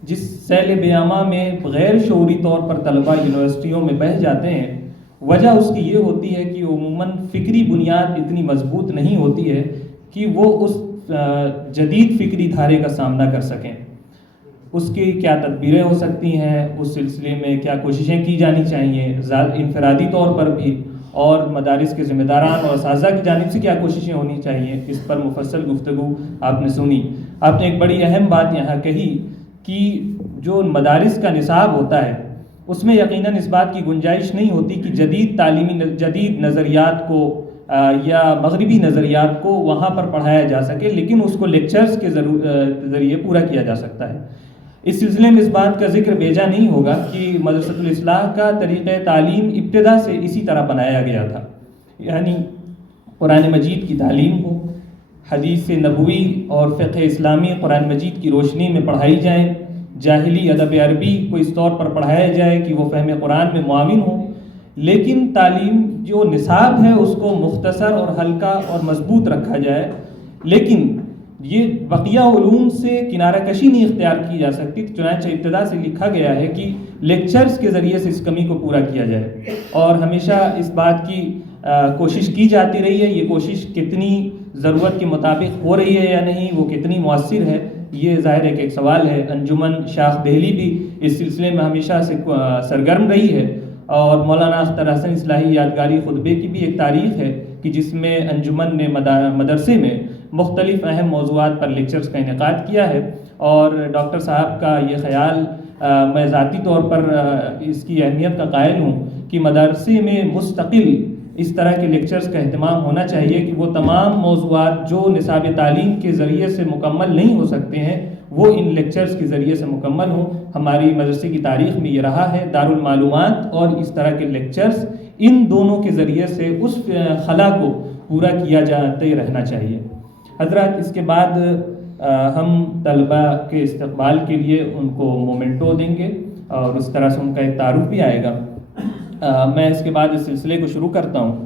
جس سیل بیامہ میں غیر شعوری طور پر طلباء یونیورسٹیوں میں بہہ جاتے ہیں۔ وجہ اس کی یہ ہوتی ہے کہ عموماً فکری بنیاد اتنی مضبوط نہیں ہوتی ہے کہ وہ اس جدید فکری دھارے کا سامنا کر سکیں۔ اس کی کیا تدبیریں ہو سکتی ہیں، اس سلسلے میں کیا کوششیں کی جانی چاہیے انفرادی طور پر بھی، اور مدارس کے ذمہ داران اور اساتذہ کی جانب سے کیا کوششیں ہونی چاہیے، اس پر مفصل گفتگو آپ نے سنی۔ آپ نے ایک بڑی اہم بات یہاں کہی کہ جو مدارس کا نصاب ہوتا ہے اس میں یقیناً اس بات کی گنجائش نہیں ہوتی کہ جدید نظریات کو یا مغربی نظریات کو وہاں پر پڑھایا جا سکے، لیکن اس کو لیکچرز کے ذریعے پورا کیا جا سکتا ہے۔ اس سلسلے میں اس بات کا ذکر بیجا نہیں ہوگا کہ مدرسۃ الاصلاح کا طریقہ تعلیم ابتدا سے اسی طرح بنایا گیا تھا، یعنی قرآن مجید کی تعلیم ہو، حدیث نبوی اور فقہ اسلامی قرآن مجید کی روشنی میں پڑھائی جائیں، جاہلی ادب عربی کو اس طور پر پڑھایا جائے کہ وہ فہم قرآن میں معاون ہو، لیکن تعلیم جو نصاب ہے اس کو مختصر اور ہلکا اور مضبوط رکھا جائے، لیکن یہ بقیہ علوم سے کنارہ کشی نہیں اختیار کی جا سکتی۔ چنانچہ ابتدا سے لکھا گیا ہے کہ لیکچرز کے ذریعے سے اس کمی کو پورا کیا جائے، اور ہمیشہ اس بات کی کوشش کی جاتی رہی ہے۔ یہ کوشش کتنی ضرورت کے مطابق ہو رہی ہے یا نہیں، وہ کتنی مؤثر ہے، یہ ظاہر ہے کہ ایک سوال ہے۔ انجمن شاخ دہلی بھی اس سلسلے میں ہمیشہ سے سرگرم رہی ہے، اور مولانا اختر حسن اصلاحی یادگاری خطبے کی بھی ایک تاریخ ہے کہ جس میں انجمن نے مدرسے میں مختلف اہم موضوعات پر لیکچرز کا انعقاد کیا ہے، اور ڈاکٹر صاحب کا یہ خیال میں ذاتی طور پر اس کی اہمیت کا قائل ہوں کہ مدرسے میں مستقل اس طرح کے لیکچرز کا اہتمام ہونا چاہیے کہ وہ تمام موضوعات جو نصاب تعلیم کے ذریعے سے مکمل نہیں ہو سکتے ہیں وہ ان لیکچرز کے ذریعے سے مکمل ہوں. ہماری مدرسے کی تاریخ میں یہ رہا ہے، دارالمعلومات اور اس طرح کے لیکچرز ان دونوں کے ذریعے سے اس خلا کو پورا کیا جاتے رہنا چاہیے. حضرات، اس کے بعد ہم طلباء کے استقبال کے لیے ان کو مومنٹو دیں گے اور اس طرح سے ان کا ایک تعارف بھی آئے گا. میں اس کے بعد اس سلسلے کو شروع کرتا ہوں.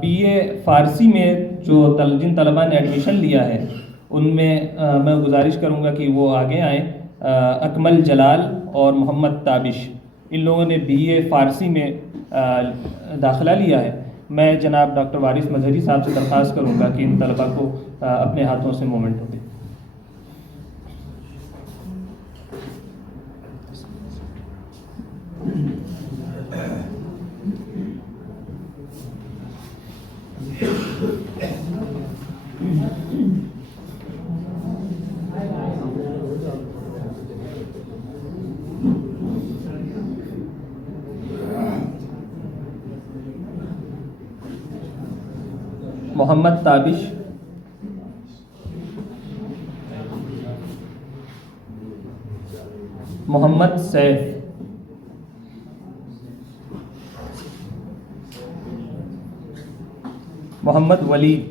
بی اے فارسی میں جن طلباء نے ایڈمیشن لیا ہے ان میں میں گزارش کروں گا کہ وہ آگے آئیں. اکمل جلال اور محمد تابش، ان لوگوں نے بی اے فارسی میں داخلہ لیا ہے. میں جناب ڈاکٹر وارث مظہری صاحب سے درخواست کروں گا کہ ان طلباء کو اپنے ہاتھوں سے مومنٹو دیں. محمد تابش، محمد سیف، محمد ولید،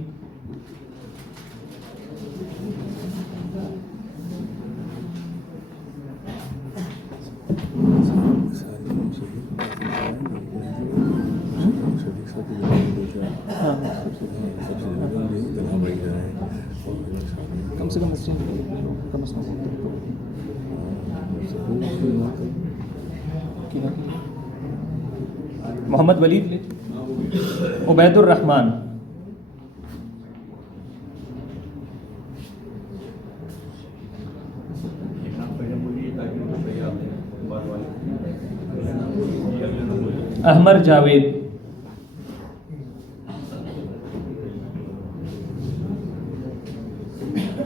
محمد ولید، عبید الرحمن، احمر جاوید،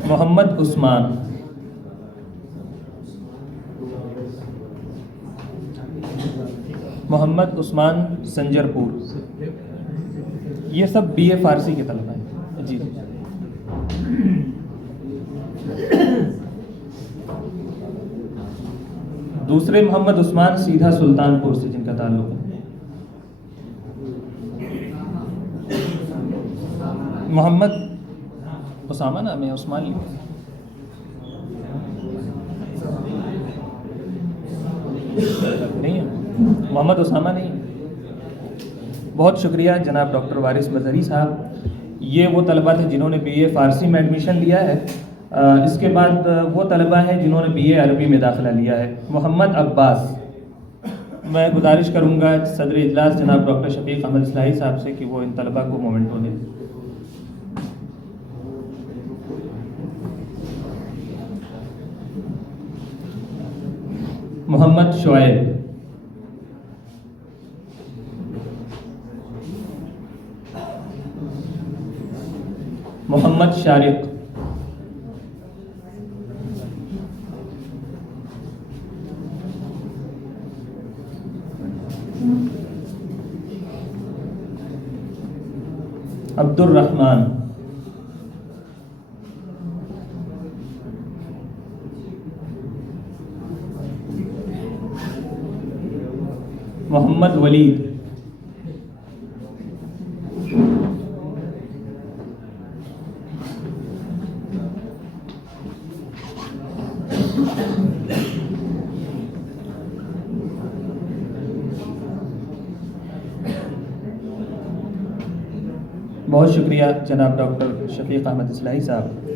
محمد عثمان، محمد عثمان سنجر پور. یہ سب بی اے فارسی کے طلباء ہیں. جی دوسرے محمد عثمان سیدھا سلطان پور سے جن کا تعلق ہے. محمد اسامہ نام ہے، عثمان نہیں ہے، محمد اسامہ نہیں. بہت شکریہ جناب ڈاکٹر وارث مظہری صاحب. یہ وہ طلباء تھے جنہوں نے بی اے فارسی میں ایڈمیشن لیا ہے. اس کے بعد وہ طلباء ہیں جنہوں نے بی اے عربی میں داخلہ لیا ہے. محمد عباس، میں گزارش کروں گا صدر اجلاس جناب ڈاکٹر شفیق احمد اصلاحی صاحب سے کہ وہ ان طلباء کو مومنٹو دیں. محمد شعیب، محمد شارق، عبد الرحمن، محمد ولید، بہت شکریہ جناب ڈاکٹر شفیق احمد اصلاحی صاحب.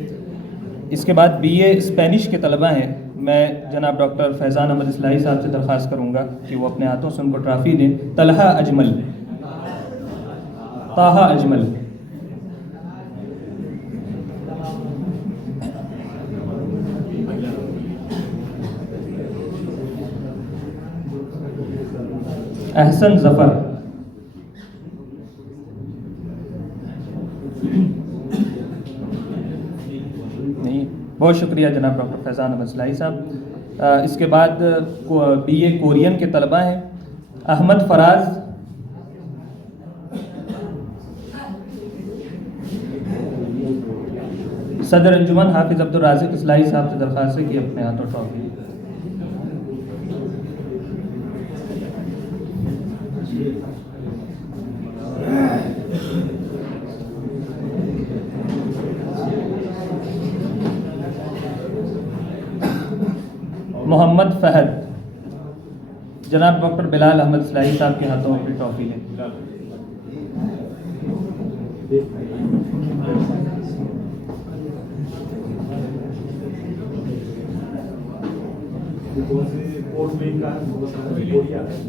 اس کے بعد بی اے اسپینش کے طلباء ہیں. میں جناب ڈاکٹر فیضان احمد اصلاحی صاحب سے درخواست کروں گا کہ وہ اپنے ہاتھوں سے ان کو ٹرافی دیں. طلحہ اجمل، طاہا اجمل، احسن ظفر، نہیں. بہت شکریہ جناب ڈاکٹر فیضان احمد اصلاحی صاحب. اس کے بعد بی اے کورین کے طلباء ہیں. احمد فراز، صدر انجمن حافظ عبدالرازق اصلاحی صاحب سے درخواست ہے کہ اپنے ہاتھوں ٹرافی. محمد فہد، جناب ڈاکٹر بلال احمد اصلاحی صاحب کے ہاتھوں اپنی ٹرافی لیں.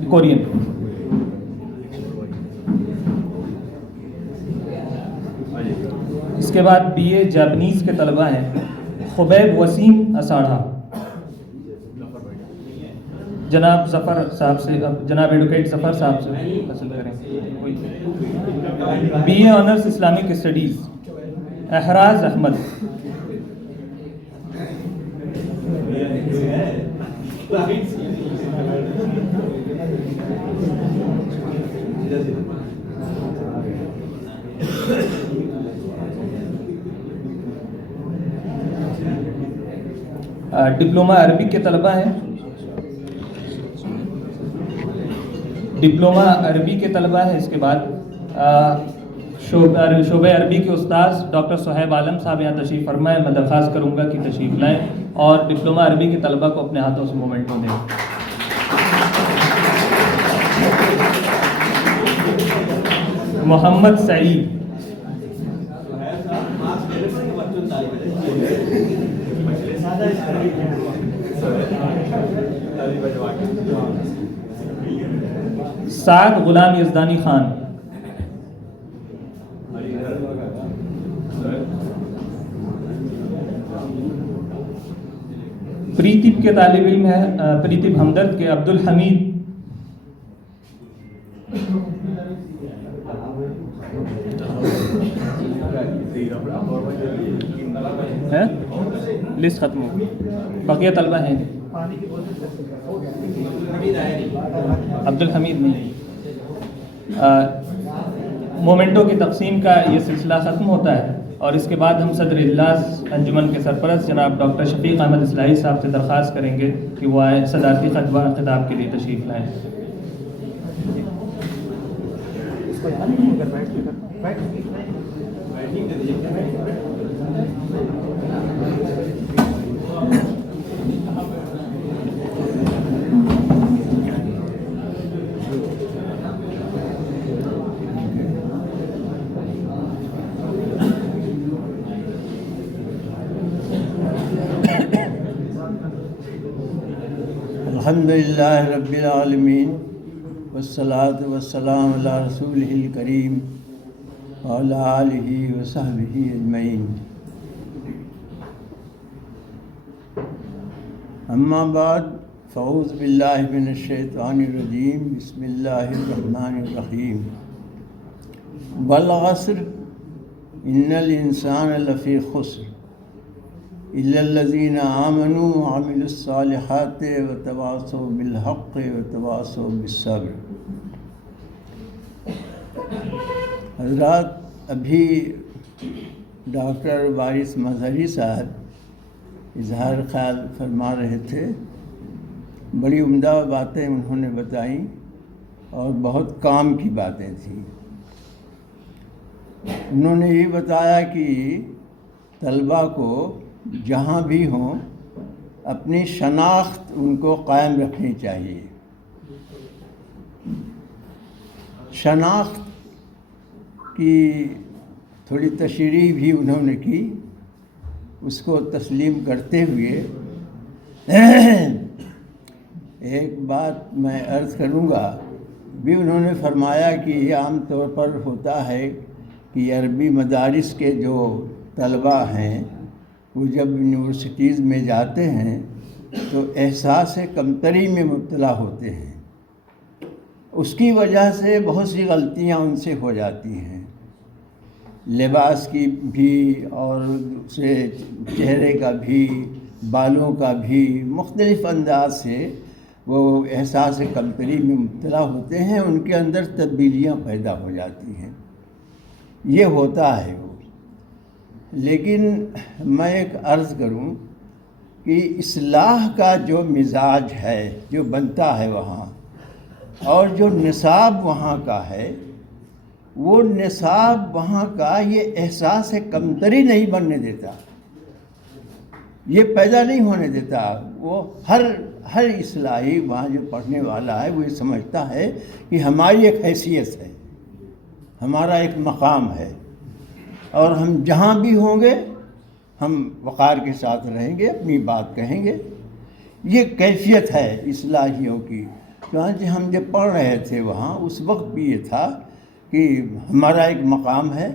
کورین. اس کے بعد بی اے جاپنیز کے طلبہ ہیں خبیب وسیم اساڑھا. جناب ظفر صاحب سے، جناب ایڈوکیٹ ظفر صاحب سے حاصل کریں. B A honours Islamic studies Ahraz Ahmad. Diploma عربی کے طلبہ ہیں، ڈپلومہ عربی کے طلبہ ہیں. اس کے بعد شعبہ عربی کے استاذ ڈاکٹر صہیب عالم صاحب یہاں تشریف فرمائیں. میں درخواست کروں گا کہ تشریف لائیں اور ڈپلومہ عربی کے طلبہ کو اپنے ہاتھوں سے مومنٹو دیں. محمد سعید، سعد غلام یزدانی خان، پریتیپ کے طالب علم ہے، پریتیپ ہمدرد کے عبد الحمید. لسٹ ختم ہو، بقیہ طلبہ ہیں. عبد الحمید نہیں. مومنٹو کی تقسیم کا یہ سلسلہ ختم ہوتا ہے اور اس کے بعد ہم صدر اجلاس انجمن کے سرپرست جناب ڈاکٹر شفیق احمد اصلاحی صاحب سے درخواست کریں گے کہ وہ آئے صدارتی خطاب کے لیے تشریف لائیں. الحمدللہ رب العالمین والصلاة والسلام علی رسولہ الکریم وعلی آلہ وصحبہ اجمعین. اما بعد فاعوذ باللہ من الشیطان الرجیم بسم اللہ الرحمن الرحیم. والعصر ان الانسان لفی خسر الا الذین آمنوا وعملوا الصالحات وتواصوا بالحق وتواصوا بالصبر. حضرات، ابھی ڈاکٹر وارث مظہری صاحب اظہار خیال فرما رہے تھے. بڑی عمدہ باتیں انہوں نے بتائیں اور بہت کام کی باتیں تھیں. انہوں نے یہ بتایا کہ طلباء کو جہاں بھی ہوں اپنی شناخت ان کو قائم رکھنی چاہیے. شناخت کی تھوڑی تشریح بھی انہوں نے کی. اس کو تسلیم کرتے ہوئے ایک بات میں عرض کروں گا. بھی انہوں نے فرمایا کہ یہ عام طور پر ہوتا ہے کہ عربی مدارس کے جو طلباء ہیں وہ جب یونیورسٹیز میں جاتے ہیں تو احساس کمتری میں مبتلا ہوتے ہیں. اس کی وجہ سے بہت سی غلطیاں ان سے ہو جاتی ہیں، لباس کی بھی اور دوسرے چہرے کا بھی، بالوں کا بھی، مختلف انداز سے وہ احساس کمتری میں مبتلا ہوتے ہیں. ان کے اندر تبدیلیاں پیدا ہو جاتی ہیں. یہ ہوتا ہے. لیکن میں ایک عرض کروں کہ اصلاح کا جو مزاج ہے جو بنتا ہے وہاں، اور جو نصاب وہاں کا ہے، وہ نصاب وہاں کا یہ احساس کمتری نہیں بننے دیتا، یہ پیدا نہیں ہونے دیتا۔ وہ ہر اصلاحی وہاں جو پڑھنے والا ہے وہ یہ سمجھتا ہے کہ ہماری ایک حیثیت ہے، ہمارا ایک مقام ہے، اور ہم جہاں بھی ہوں گے ہم وقار کے ساتھ رہیں گے، اپنی بات کہیں گے۔ یہ کیفیت ہے اصلاحیوں کی۔ چنانچہ ہم جب پڑھ رہے تھے وہاں، اس وقت بھی یہ تھا کہ ہمارا ایک مقام ہے۔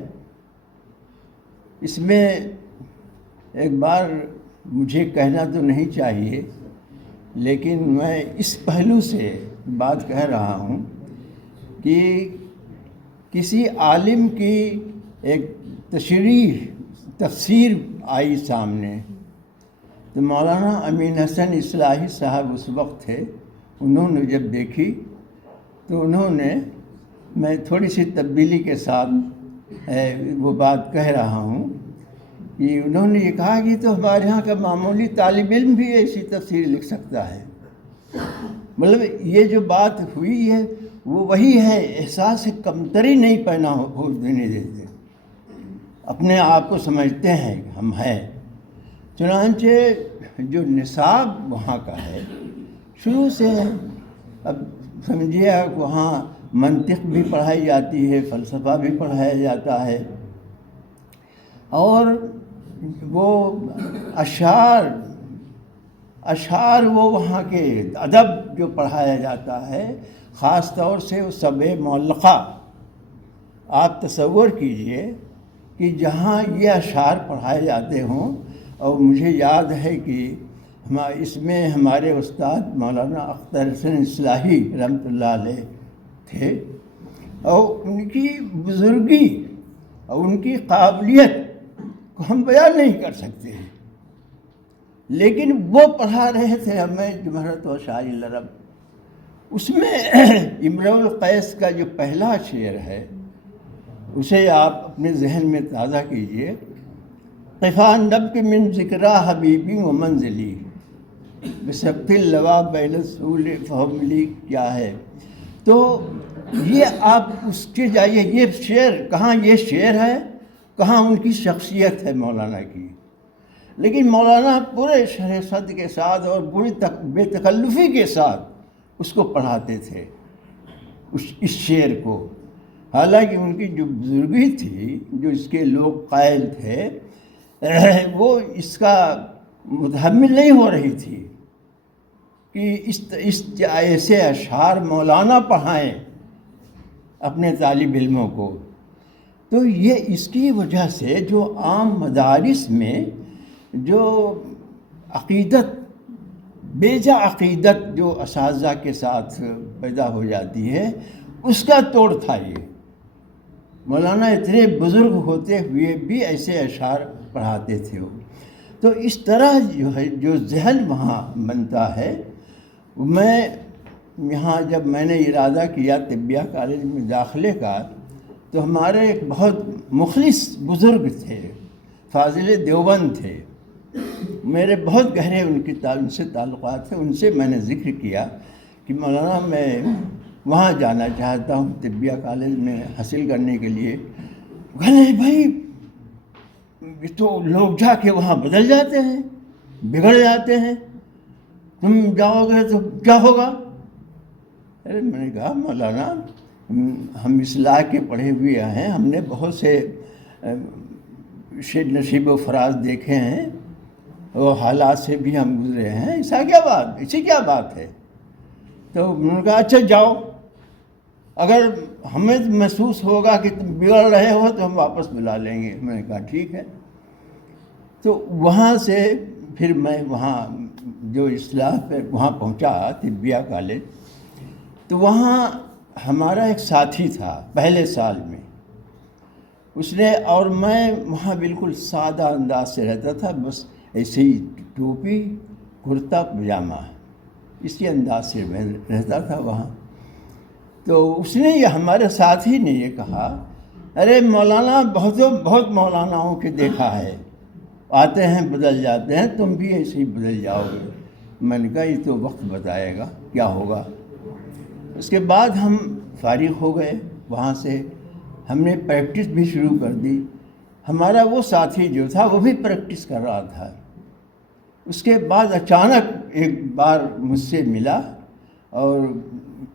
اس میں ایک بار مجھے کہنا تو نہیں چاہیے، لیکن میں اس پہلو سے بات کہہ رہا ہوں کہ کسی عالم کی ایک تفسیر آئی سامنے، تو مولانا امین حسن اصلاحی صاحب اس وقت تھے، انہوں نے جب دیکھی تو انہوں نے، میں تھوڑی سی تبدیلی کے ساتھ وہ بات کہہ رہا ہوں، کہ انہوں نے یہ کہا کہ تو ہمارے یہاں کا معمولی طالب علم بھی ایسی تفسیر لکھ سکتا ہے۔ مطلب یہ جو بات ہوئی ہے وہ وہی ہے، احساس کمتری نہیں پیدا ہو دینے دیتے، اپنے آپ کو سمجھتے ہیں کہ ہم ہیں۔ چنانچہ جو نصاب وہاں کا ہے شروع سے، اب سمجھیے وہاں منطق بھی پڑھائی جاتی ہے، فلسفہ بھی پڑھایا جاتا ہے، اور وہ اشعار وہ وہاں کے ادب جو پڑھایا جاتا ہے، خاص طور سے وہ سب معلقہ۔ آپ تصور کیجئے کہ جہاں یہ اشعار پڑھائے جاتے ہوں، اور مجھے یاد ہے کہ اس میں ہمارے استاد مولانا اختر حسن اصلاحی رحمۃ اللہ علیہ تھے، اور ان کی بزرگی اور ان کی قابلیت کو ہم بیان نہیں کر سکتے ہیں، لیکن وہ پڑھا رہے تھے ہمیں جمہرت و شاعر العرب۔ اس میں امرؤ القیس کا جو پہلا شعر ہے اسے آپ اپنے ذہن میں تازہ کیجئے، قفا نبک من ذکرا حبیبی و منزلی بسقط اللوا بین السول فہم لی، کیا ہے؟ تو یہ آپ اس کے جائیے، یہ شعر کہاں، یہ شعر ہے کہاں ان کی شخصیت ہے مولانا کی۔ لیکن مولانا پورے شرح صدر کے ساتھ اور پوری بے تکلفی کے ساتھ اس کو پڑھاتے تھے، اس شعر کو، حالانکہ ان کی جو بزرگی تھی، جو اس کے لوگ قائل تھے، وہ اس کا متحمل نہیں ہو رہی تھی کہ اس ایسے اشعار مولانا پڑھائیں اپنے طالب علموں کو۔ تو یہ اس کی وجہ سے جو عام مدارس میں جو عقیدت، بیجا عقیدت جو اساتذہ کے ساتھ پیدا ہو جاتی ہے، اس کا توڑ تھا یہ۔ مولانا اتنے بزرگ ہوتے ہوئے بھی ایسے اشعار پڑھاتے تھے وہ۔ تو اس طرح جو ہے جو ذہن وہاں بنتا ہے، میں یہاں جب میں نے ارادہ کیا طبیہ کالج میں داخلے کا، تو ہمارے ایک بہت مخلص بزرگ تھے، فاضل دیوبند تھے، میرے بہت گہرے ان سے تعلقات تھے۔ ان سے میں نے ذکر کیا کہ مولانا میں وہاں جانا چاہتا ہوں طبیہ کالج میں حاصل کرنے کے لیے۔ کہنے بھائی تو لوگ جا کے وہاں بدل جاتے ہیں، بگڑ جاتے ہیں، تم جاؤ گے تو کیا ہوگا؟ ارے میں نے کہا مولانا ہم اصلاح کے پڑھے ہوئے ہیں، ہم نے بہت سے نشیب و فراز دیکھے ہیں، وہ حالات سے بھی ہم گزرے ہیں، ایسی کیا بات ہے؟ تو انہوں نے کہا اچھا جاؤ، اگر ہمیں محسوس ہوگا کہ تم بگڑ رہے ہو تو ہم واپس بلا لیں گے۔ میں نے کہا ٹھیک ہے۔ تو وہاں سے پھر میں وہاں جو اصلاح پہ وہاں پہنچا طبیہ کالج، تو وہاں ہمارا ایک ساتھی تھا پہلے سال میں، اس نے اور میں وہاں بالکل سادہ انداز سے رہتا تھا، بس ایسے ہی ٹوپی کرتا پجامہ اسی انداز سے میں رہتا تھا وہاں۔ تو اس نے یہ ہمارے ساتھی نے یہ کہا ارے مولانا بہت مولاناؤں کے دیکھا ہے، آتے ہیں بدل جاتے ہیں، تم بھی ایسے ہی بدل جاؤ گے۔ میں نے کہا یہ تو وقت بتائے گا کیا ہوگا۔ اس کے بعد ہم فارغ ہو گئے وہاں سے، ہم نے پریکٹس بھی شروع کر دی۔ ہمارا وہ ساتھی جو تھا وہ بھی پریکٹس کر رہا تھا۔ اس کے بعد اچانک ایک بار مجھ سے ملا اور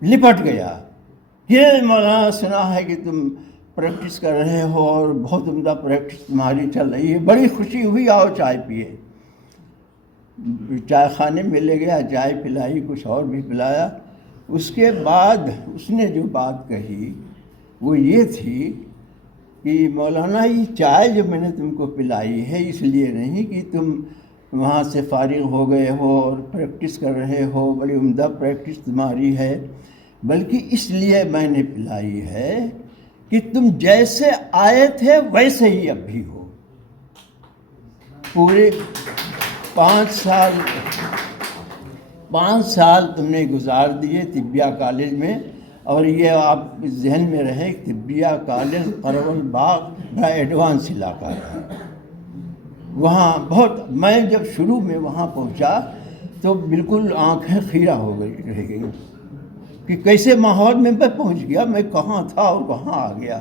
لپٹ گیا، یہ مولانا سنا ہے کہ تم پریکٹس کر رہے ہو اور بہت عمدہ پریکٹس تمہاری چل رہی ہے، بڑی خوشی ہوئی، آؤ چائے پیے۔ چائے خانے میں لے گیا، چائے پلائی، کچھ اور بھی پلایا۔ اس کے بعد اس نے جو بات کہی وہ یہ تھی کہ مولانا یہ چائے جو میں نے تم کو پلائی ہے اس لیے نہیں کہ تم وہاں سے فارغ ہو گئے ہو اور پریکٹس کر رہے ہو، بڑی عمدہ پریکٹس تمہاری ہے، بلکہ اس لیے میں نے پلائی ہے کہ تم جیسے آئے تھے ویسے ہی اب بھی ہو۔ پورے 5 سال تم نے گزار دیے طبیہ کالج میں، اور یہ آپ ذہن میں رہے طبیہ کالج قرول باغ بڑا ایڈوانس علاقہ ہے۔ وہاں بہت، میں جب شروع میں وہاں پہنچا تو بالکل آنکھیں خیرہ ہو گئی رہ گئی کہ کیسے ماحول میں میں پہنچ گیا، میں کہاں تھا اور کہاں آ گیا۔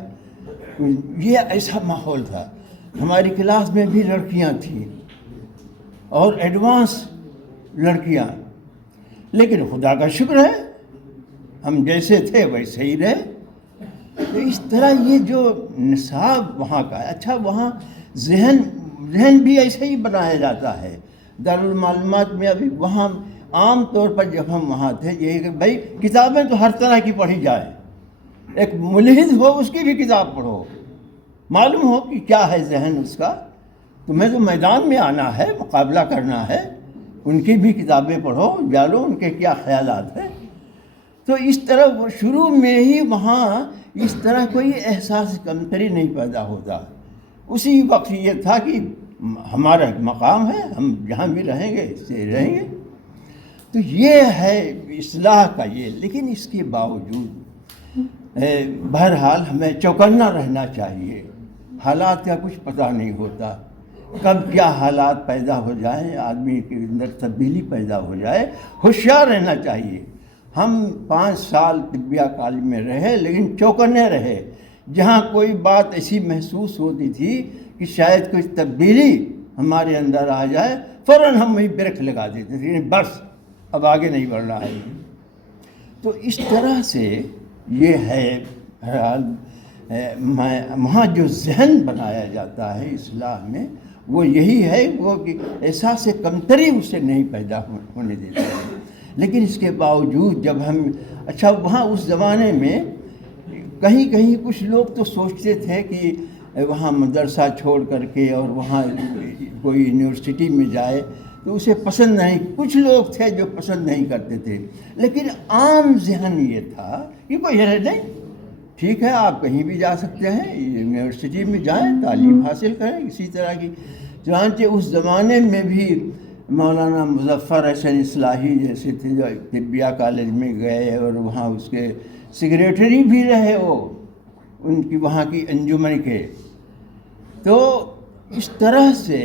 یہ ایسا ماحول تھا۔ ہماری کلاس میں بھی لڑکیاں تھیں اور ایڈوانس لڑکیاں، لیکن خدا کا شکر ہے ہم جیسے تھے ویسے ہی رہے۔ تو اس طرح یہ جو نصاب وہاں کا ہے، اچھا وہاں ذہن بھی ایسے ہی بنایا جاتا ہے۔ دارالمعلومات میں ابھی وہاں عام طور پر جب ہم وہاں تھے یہ کہ بھائی کتابیں تو ہر طرح کی پڑھی جائے، ایک ملحد ہو اس کی بھی کتاب پڑھو، معلوم ہو کہ کیا ہے ذہن اس کا، تمہیں تو میدان میں آنا ہے، مقابلہ کرنا ہے، ان کی بھی کتابیں پڑھو، جانو ان کے کیا خیالات ہیں۔ تو اس طرح شروع میں ہی وہاں اس طرح کوئی احساس کمتری نہیں پیدا ہوتا۔ اسی وقت یہ تھا کہ ہمارا ایک مقام ہے، ہم جہاں بھی رہیں گے اس سے رہیں گے۔ تو یہ ہے اصلاح کا یہ، لیکن اس کے باوجود بہرحال ہمیں چوکنا رہنا چاہیے۔ حالات کا کچھ پتہ نہیں ہوتا، کب کیا حالات پیدا ہو جائیں، آدمی کے اندر تبدیلی پیدا ہو جائے، ہوشیار رہنا چاہیے۔ ہم 5 سال طبیہ کالج میں رہے لیکن چوکنے رہے۔ جہاں کوئی بات ایسی محسوس ہوتی تھی کہ شاید کوئی تبدیلی ہمارے اندر آ جائے، فوراً ہم وہیں بریک لگا دیتے تھے، بس اب آگے نہیں بڑھنا ہے۔ تو اس طرح سے یہ ہے بہرحال وہاں جو ذہن بنایا جاتا ہے اصلاح میں، وہ یہی ہے وہ کہ احساس کمتری اسے نہیں پیدا ہونے دیتا ہے۔ لیکن اس کے باوجود جب ہم اچھا وہاں اس زمانے میں کہیں کچھ لوگ تو سوچتے تھے کہ وہاں مدرسہ چھوڑ کر کے اور وہاں کوئی یونیورسٹی میں جائے تو اسے پسند نہیں، کچھ لوگ تھے جو پسند نہیں کرتے تھے، لیکن عام ذہن یہ تھا کہ کوئی ہے نہیں، ٹھیک ہے آپ کہیں بھی جا سکتے ہیں، یونیورسٹی میں جائیں، تعلیم حاصل کریں، اسی طرح کی۔ چنانچہ اس زمانے میں بھی مولانا مظفر حسن اصلاحی جیسے تھے جو طبیہ کالج میں گئے اور وہاں اس کے سیکریٹری بھی رہے، وہ ان کی وہاں کی انجمن کے۔ تو اس طرح سے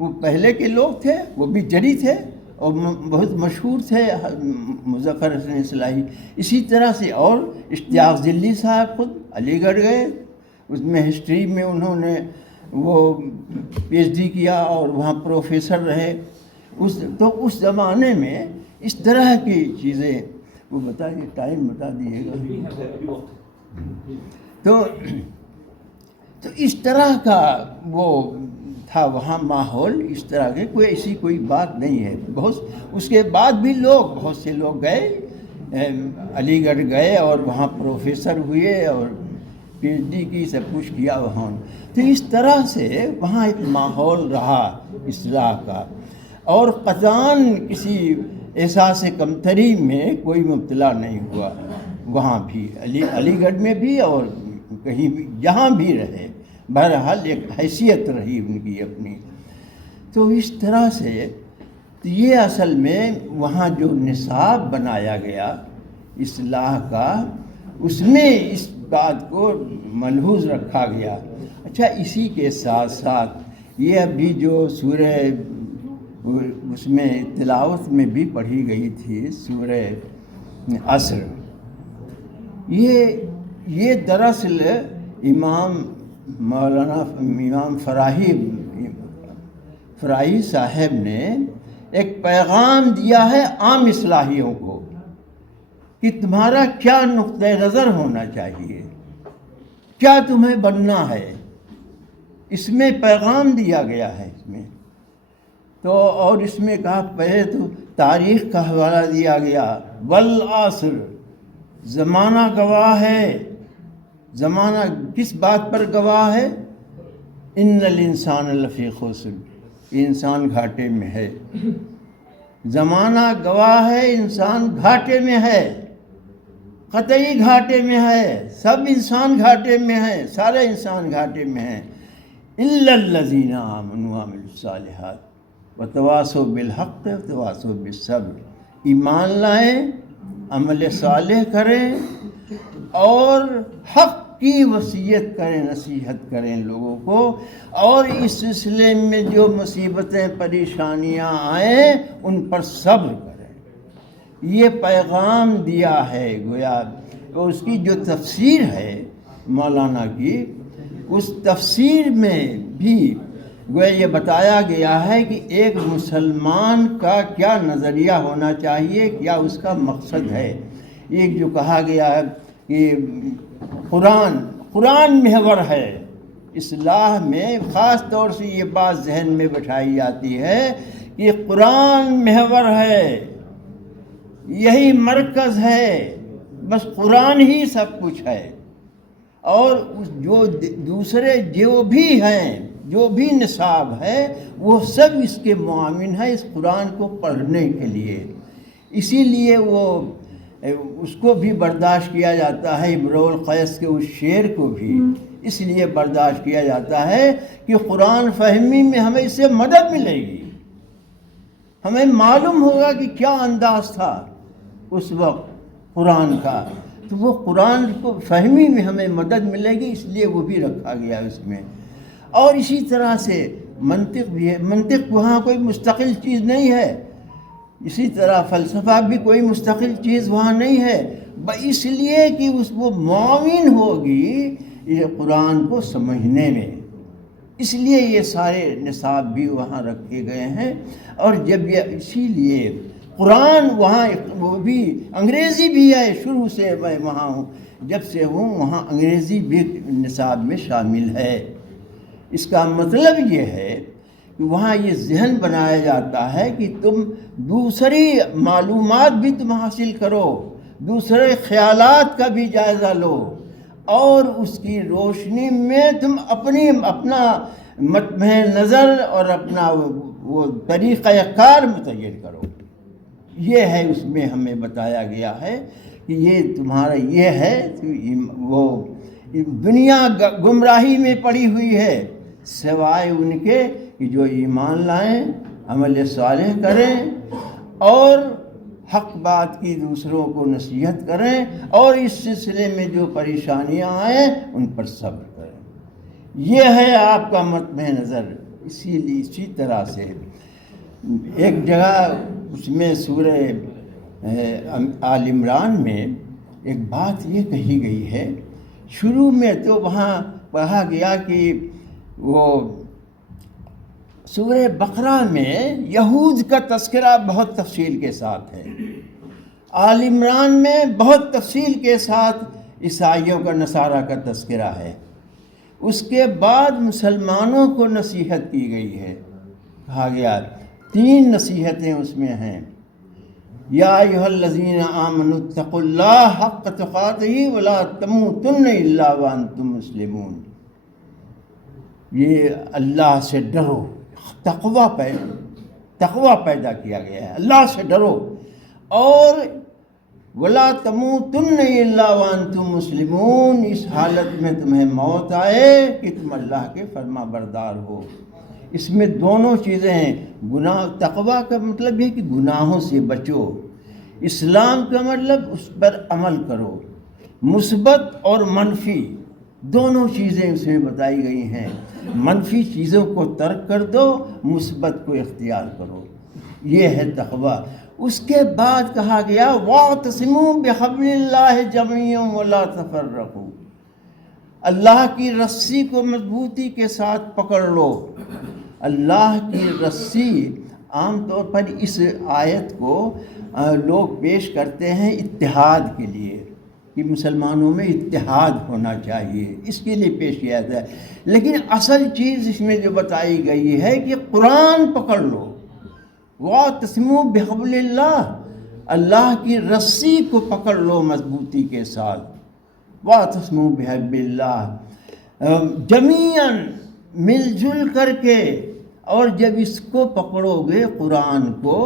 وہ پہلے کے لوگ تھے، وہ بھی جری تھے اور بہت مشہور تھے مظفر حسن اصلاحی۔ اسی طرح سے اور اشتیاق ذلی صاحب خود علی گڑھ گئے، اس میں ہسٹری میں انہوں نے وہ پی ایچ ڈی کیا اور وہاں پروفیسر رہے۔ تو اس زمانے میں اس طرح کی چیزیں وہ بتائیے، ٹائم بتا دیجیے گا۔ تو اس طرح کا وہ تھا وہاں ماحول، اس طرح کے کوئی بات نہیں ہے۔ اس کے بعد بھی بہت سے لوگ گئے، علی گڑھ گئے اور وہاں پروفیسر ہوئے اور پی ایچ ڈی کی، سب کچھ کیا وہاں۔ تو اس طرح سے وہاں ایک ماحول رہا اصلاح کا، اور قطعاً کسی احساس کمتری میں کوئی مبتلا نہیں ہوا وہاں بھی، علی گڑھ میں بھی اور کہیں بھی جہاں بھی رہے، بہرحال ایک حیثیت رہی ان کی اپنی۔ تو اس طرح سے یہ اصل میں وہاں جو نصاب بنایا گیا اصلاح کا، اس میں اس نکات کو ملحوظ رکھا گیا۔ اچھا، اسی کے ساتھ ساتھ یہ ابھی جو سورہ اس میں تلاوت میں بھی پڑھی گئی تھی سورہ عصر، یہ دراصل امام مولانا امام فراہی صاحب نے ایک پیغام دیا ہے عام اصلاحیوں کو کہ تمہارا کیا نقطۂ نظر ہونا چاہیے، کیا تمہیں بننا ہے، اس میں پیغام دیا گیا ہے اس میں تو۔ اور اس میں کہا پہلے تو تاریخ کا حوالہ دیا گیا، والعصر، زمانہ گواہ ہے۔ زمانہ کس بات پر گواہ ہے؟ ان الانسان لفی خسر، انسان گھاٹے میں ہے۔ زمانہ گواہ ہے، انسان گھاٹے میں ہے، قطعی گھاٹے میں ہے، سب انسان گھاٹے میں ہیں، سارے انسان گھاٹے میں ہیں۔ الا الذین آمنوا وعملوا الصالحات وتواصوا بالحق وتواصوا بالصبر، ایمان لائیں، عمل صالح کریں اور حق کی وصیت کریں، نصیحت کریں لوگوں کو، اور اس سلسلے میں جو مصیبتیں پریشانیاں آئیں ان پر صبر کریں۔ یہ پیغام دیا ہے گویا۔ اس کی جو تفسیر ہے مولانا کی، اس تفسیر میں بھی گویا یہ بتایا گیا ہے کہ ایک مسلمان کا کیا نظریہ ہونا چاہیے، کیا اس کا مقصد ہے۔ ایک جو کہا گیا ہے کہ قرآن محور ہے اصلاح میں، خاص طور سے یہ بات ذہن میں بٹھائی جاتی ہے کہ قرآن محور ہے، یہی مرکز ہے، بس قرآن ہی سب کچھ ہے، اور جو دوسرے جو بھی ہیں، جو بھی نصاب ہے، وہ سب اس کے معاون ہے اس قرآن کو پڑھنے کے لیے۔ اسی لیے وہ اس کو بھی برداشت کیا جاتا ہے، امرؤ القیس کے اس شعر کو بھی اس لیے برداشت کیا جاتا ہے کہ قرآن فہمی میں ہمیں اس سے مدد ملے گی، ہمیں معلوم ہوگا کہ کیا انداز تھا اس وقت قرآن کا، تو وہ قرآن کو فہمی میں ہمیں مدد ملے گی، اس لیے وہ بھی رکھا گیا اس میں۔ اور اسی طرح سے منطق بھی ہے، منطق وہاں کوئی مستقل چیز نہیں ہے، اسی طرح فلسفہ بھی کوئی مستقل چیز وہاں نہیں ہے، اس لیے کہ وہ معاون ہوگی یہ قرآن کو سمجھنے میں، اس لیے یہ سارے نصاب بھی وہاں رکھے گئے ہیں۔ اور جب یہ اسی لیے قرآن وہاں، وہ بھی انگریزی بھی ہے، شروع سے میں وہاں ہوں، جب سے ہوں وہاں انگریزی بھی نصاب میں شامل ہے۔ اس کا مطلب یہ ہے کہ وہاں یہ ذہن بنایا جاتا ہے کہ تم دوسری معلومات بھی تم حاصل کرو، دوسرے خیالات کا بھی جائزہ لو، اور اس کی روشنی میں تم اپنا مطمع نظر اور اپنا وہ طریقہ کار متعین کرو۔ یہ ہے اس میں ہمیں بتایا گیا ہے کہ یہ تمہارا یہ ہے، وہ دنیا گمراہی میں پڑی ہوئی ہے سوائے ان کے کہ جو ایمان لائیں، عمل صالح کریں اور حق بات کی دوسروں کو نصیحت کریں، اور اس سلسلے میں جو پریشانیاں آئیں ان پر صبر کریں۔ یہ ہے آپ کا مطمع نظر۔ اسی طرح سے ایک جگہ اس میں سورہ آل عمران میں ایک بات یہ کہی گئی ہے، شروع میں تو وہاں کہا گیا کہ وہ سورہ بقرہ میں یہود کا تذکرہ بہت تفصیل کے ساتھ ہے، آل عمران میں بہت تفصیل کے ساتھ عیسائیوں کا، نصارہ کا تذکرہ ہے۔ اس کے بعد مسلمانوں کو نصیحت کی گئی ہے، کہا گیا 3 نصیحتیں اس میں ہیں، یا ایھا الذین آمنوا اتقوا اللہ حق تقاتہ ولا تموتن الا وانتم مسلمون۔ یہ اللہ سے ڈرو، تقوی پیدا کیا گیا ہے، اللہ سے ڈرو، اور ولا تموتن الا وانتم مسلمون، اس حالت میں تمہیں موت آئے کہ تم اللہ کے فرما بردار ہو۔ اس میں دونوں چیزیں ہیں، گناہ، تقوی کا مطلب یہ کہ گناہوں سے بچو، اسلام کا مطلب اس پر عمل کرو، مثبت اور منفی دونوں چیزیں اس میں بتائی گئی ہیں۔ منفی چیزوں کو ترک کر دو، مثبت کو اختیار کرو، یہ ہے تقویٰ۔ اس کے بعد کہا گیا وَاعْتَصِمُوا بِحَبْلِ اللَّهِ جَمِيعًا وَلَا تَفَرَّقُوا، اللہ کی رسی کو مضبوطی کے ساتھ پکڑ لو۔ اللہ کی رسی عام طور پر اس آیت کو لوگ پیش کرتے ہیں اتحاد کے لیے، کہ مسلمانوں میں اتحاد ہونا چاہیے، اس کے لیے پیش کیا جاتا ہے، لیکن اصل چیز اس میں جو بتائی گئی ہے کہ قرآن پکڑ لو۔ وَاعْتَصِمُوا بِحَبْلِ اللَّهِ، اللہ کی رسی کو پکڑ لو مضبوطی کے ساتھ۔ وَاعْتَصِمُوا بِحَبْلِ اللَّهِ جَمِيعًا، مل جل کر کے، اور جب اس کو پکڑو گے قرآن کو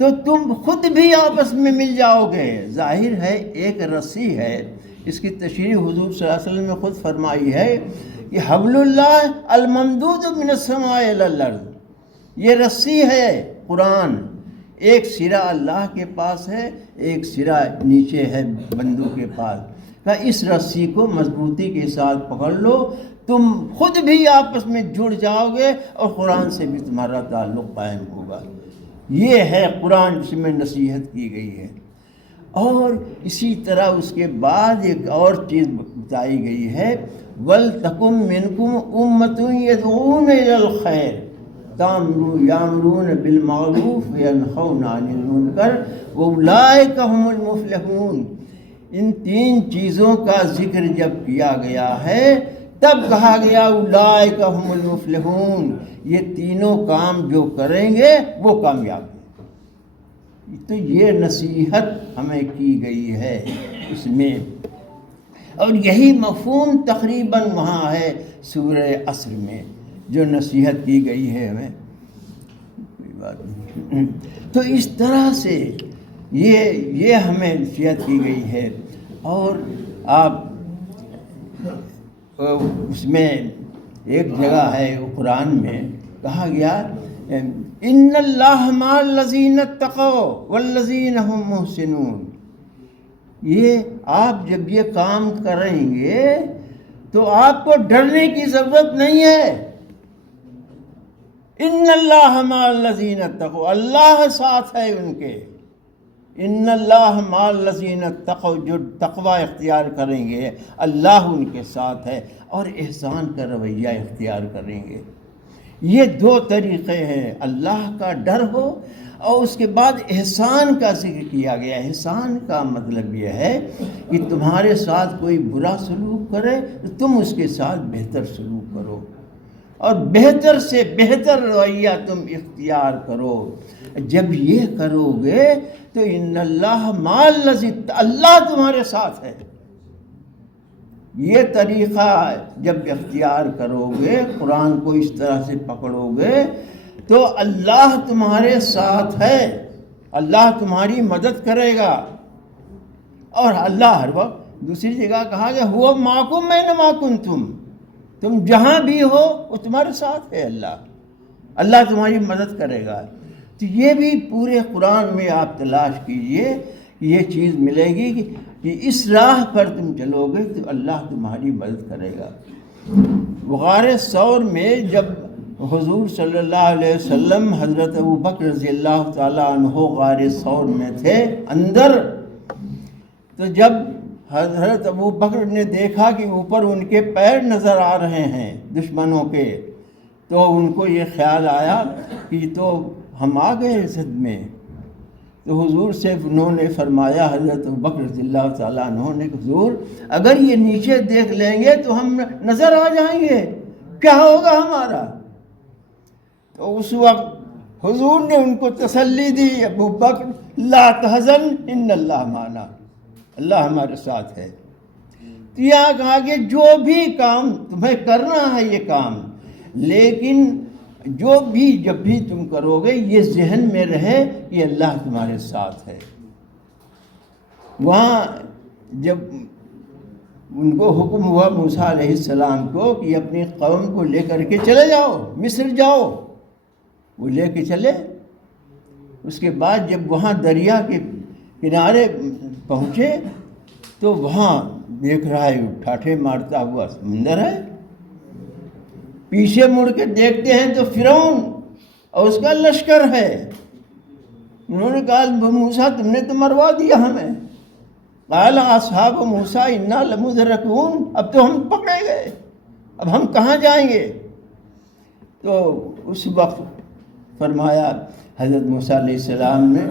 تو تم خود بھی آپس میں مل جاؤ گے۔ ظاہر ہے ایک رسی ہے، اس کی تشریح حضور صلی اللہ علیہ وسلم نے خود فرمائی ہے کہ حبل اللہ الممدود من السماء الی الارض، یہ رسی ہے قرآن، ایک سرا اللہ کے پاس ہے، ایک سرا نیچے ہے بندوں کے پاس، کہ اس رسی کو مضبوطی کے ساتھ پکڑ لو، تم خود بھی آپس میں جڑ جاؤ گے اور قرآن سے بھی تمہارا تعلق قائم ہوگا۔ یہ ہے قرآن جس میں نصیحت کی گئی ہے۔ اور اسی طرح اس کے بعد ایک اور چیز بتائی گئی ہے وَلْتَكُن مِّنكُمْ أُمَّةٌ يَدْعُونَ إِلَى الْخَيْرِ يَأْمُرُونَ بِالْمَعْرُوفِ وَيَنْهَوْنَ عَنِ الْمُنكَرِ وَأُولَٰئِكَ هُمُ الْمُفْلِحُونَ۔ ان تین چیزوں کا ذکر جب کیا گیا ہے تب کہا گیا اولئک ھم المفلحون، یہ تینوں کام جو کریں گے وہ کامیاب ہیں۔ تو یہ نصیحت ہمیں کی گئی ہے اس میں، اور یہی مفہوم تقریباً وہاں ہے سورہ عصر میں جو نصیحت کی گئی ہے ہمیں، کوئی بات نہیں۔ تو اس طرح سے یہ ہمیں نصیحت کی گئی ہے۔ اور آپ اس میں ایک جگہ ہے قرآن میں کہا گیا ان اللہ مع الذین اتقوا والذین هم محسنون، یہ آپ جب یہ کام کریں گے تو آپ کو ڈرنے کی ضرورت نہیں ہے۔ ان اللہ مع الذین اتقوا، اللہ ساتھ ہے ان کے، ان اللہ مع الذین اتقوا، جو تقوی اختیار کریں گے اللہ ان کے ساتھ ہے، اور احسان کا رویہ اختیار کریں گے۔ یہ دو طریقے ہیں، اللہ کا ڈر ہو اور اس کے بعد احسان کا ذکر کیا گیا۔ احسان کا مطلب یہ ہے کہ تمہارے ساتھ کوئی برا سلوک کرے تو تم اس کے ساتھ بہتر سلوک کرو، اور بہتر سے بہتر رویہ تم اختیار کرو۔ جب یہ کرو گے تو ان اللہ مع الذین، اللہ تمہارے ساتھ ہے۔ یہ طریقہ جب اختیار کرو گے، قرآن کو اس طرح سے پکڑو گے تو اللہ تمہارے ساتھ ہے، اللہ تمہاری مدد کرے گا۔ اور اللہ ہر وقت، دوسری جگہ کہا کہ ہوا معکم اینما کنتم، تم جہاں بھی ہو وہ تمہارے ساتھ ہے، اللہ تمہاری مدد کرے گا۔ تو یہ بھی پورے قرآن میں آپ تلاش کیجئے، یہ چیز ملے گی کہ اس راہ پر تم چلو گے تو اللہ تمہاری مدد کرے گا۔ غار ثور میں جب حضور صلی اللہ علیہ وسلم حضرت ابوبکر رضی اللہ تعالیٰ عنہ غار ثور میں تھے اندر، تو جب حضرت ابوبکر نے دیکھا کہ اوپر ان کے پیر نظر آ رہے ہیں دشمنوں کے، تو ان کو یہ خیال آیا کہ تو ہم آ گئے زد میں۔ تو حضور سے انہوں نے فرمایا، حضرت ابوبکر رضی اللہ تعالیٰ عنہ نے، حضور اگر یہ نیچے دیکھ لیں گے تو ہم نظر آ جائیں گے، کیا ہوگا ہمارا؟ تو اس وقت حضور نے ان کو تسلی دی، ابوبکر لا تحزن ان اللہ معنا، اللہ ہمارے ساتھ ہے۔ تو یہاں کہا کہ جو بھی کام تمہیں کرنا ہے یہ کام، لیکن جب بھی تم کرو گے یہ ذہن میں رہے کہ اللہ تمہارے ساتھ ہے۔ وہاں جب ان کو حکم ہوا موسیٰ علیہ السلام کو کہ اپنی قوم کو لے کر کے چلے جاؤ، مصر جاؤ، وہ لے کے چلے۔ اس کے بعد جب وہاں دریا کے کنارے پہنچے تو وہاں دیکھ رہا ہے ٹھاٹھے مارتا ہوا سمندر ہے، پیچھے مڑ کے دیکھتے ہیں تو فرعون اور اس کا لشکر ہے۔ انہوں نے کہا موسیٰ تم نے تو مروا دیا ہمیں۔ قال اصحاب موسیٰ انا لمدرکون، اب تو ہم پکڑے گئے، اب ہم کہاں جائیں گے؟ تو اس وقت فرمایا حضرت موسیٰ علیہ السلام نے،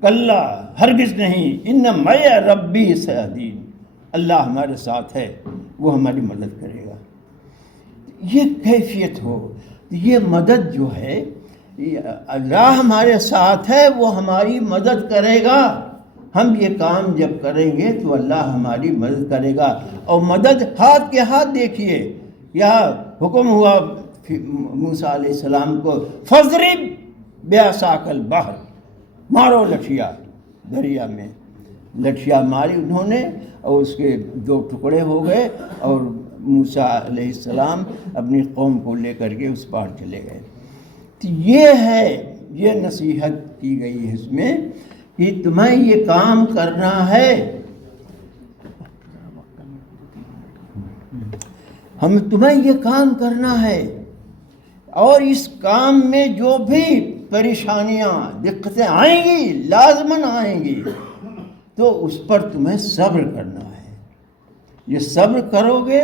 کلا ہرگز نہیں، ان معی ربی سیہدین، اللہ ہمارے ساتھ ہے، وہ ہماری مدد کرے گا۔ یہ کیفیت ہو، یہ مدد جو ہے، اللہ ہمارے ساتھ ہے، وہ ہماری مدد کرے گا۔ ہم یہ کام جب کریں گے تو اللہ ہماری مدد کرے گا، اور مدد ہاتھ کے ہاتھ دیکھیے، یہاں حکم ہوا موسیٰ علیہ السلام کو، فضرب بعصاک البحر، مارو لٹھیا دریا میں۔ لٹھیا ماری انہوں نے اور اس کے 2 ٹکڑے ہو گئے، اور موسیٰ علیہ السلام اپنی قوم کو لے کر کے اس پار چلے گئے۔ تو یہ ہے، یہ نصیحت کی گئی ہے اس میں کہ تمہیں یہ کام کرنا ہے، تمہیں یہ کام کرنا ہے، اور اس کام میں جو بھی پریشانیاں دقتیں آئیں گی، لازماً آئیں گی، تو اس پر تمہیں صبر کرنا ہے۔ یہ صبر کرو گے،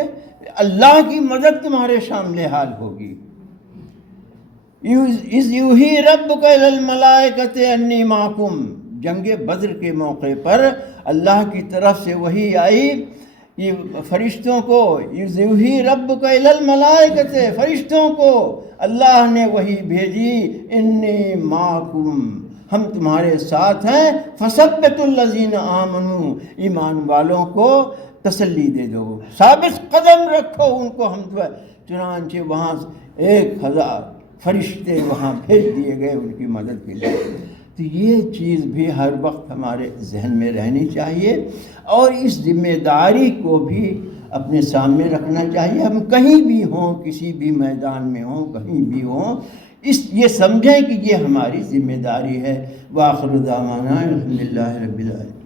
اللہ کی مدد تمہارے شامل حال ہوگی۔ اذ یوحی ربک الی الملائکۃ انی معکم، جنگ بدر کے موقع پر اللہ کی طرف سے وحی آئی کہ فرشتوں کو، اذ یوحی ربک الی الملائکۃ، فرشتوں کو اللہ نے وحی بھیجی، انی معکم، ہم تمہارے ساتھ ہیں، فثبتوا الذین آمنوا، ایمان والوں کو تسلی دے دو، ثابت قدم رکھو ان کو ہم۔ چنانچہ وہاں 1000 فرشتے وہاں بھیج دیے گئے ان کی مدد کے لیے۔ تو یہ چیز بھی ہر وقت ہمارے ذہن میں رہنی چاہیے، اور اس ذمہ داری کو بھی اپنے سامنے رکھنا چاہیے۔ ہم کہیں بھی ہوں، کسی بھی میدان میں ہوں، کہیں بھی ہوں، یہ سمجھیں کہ یہ ہماری ذمہ داری ہے۔ وآخر دعوانا الحمدللہ رب العالمین۔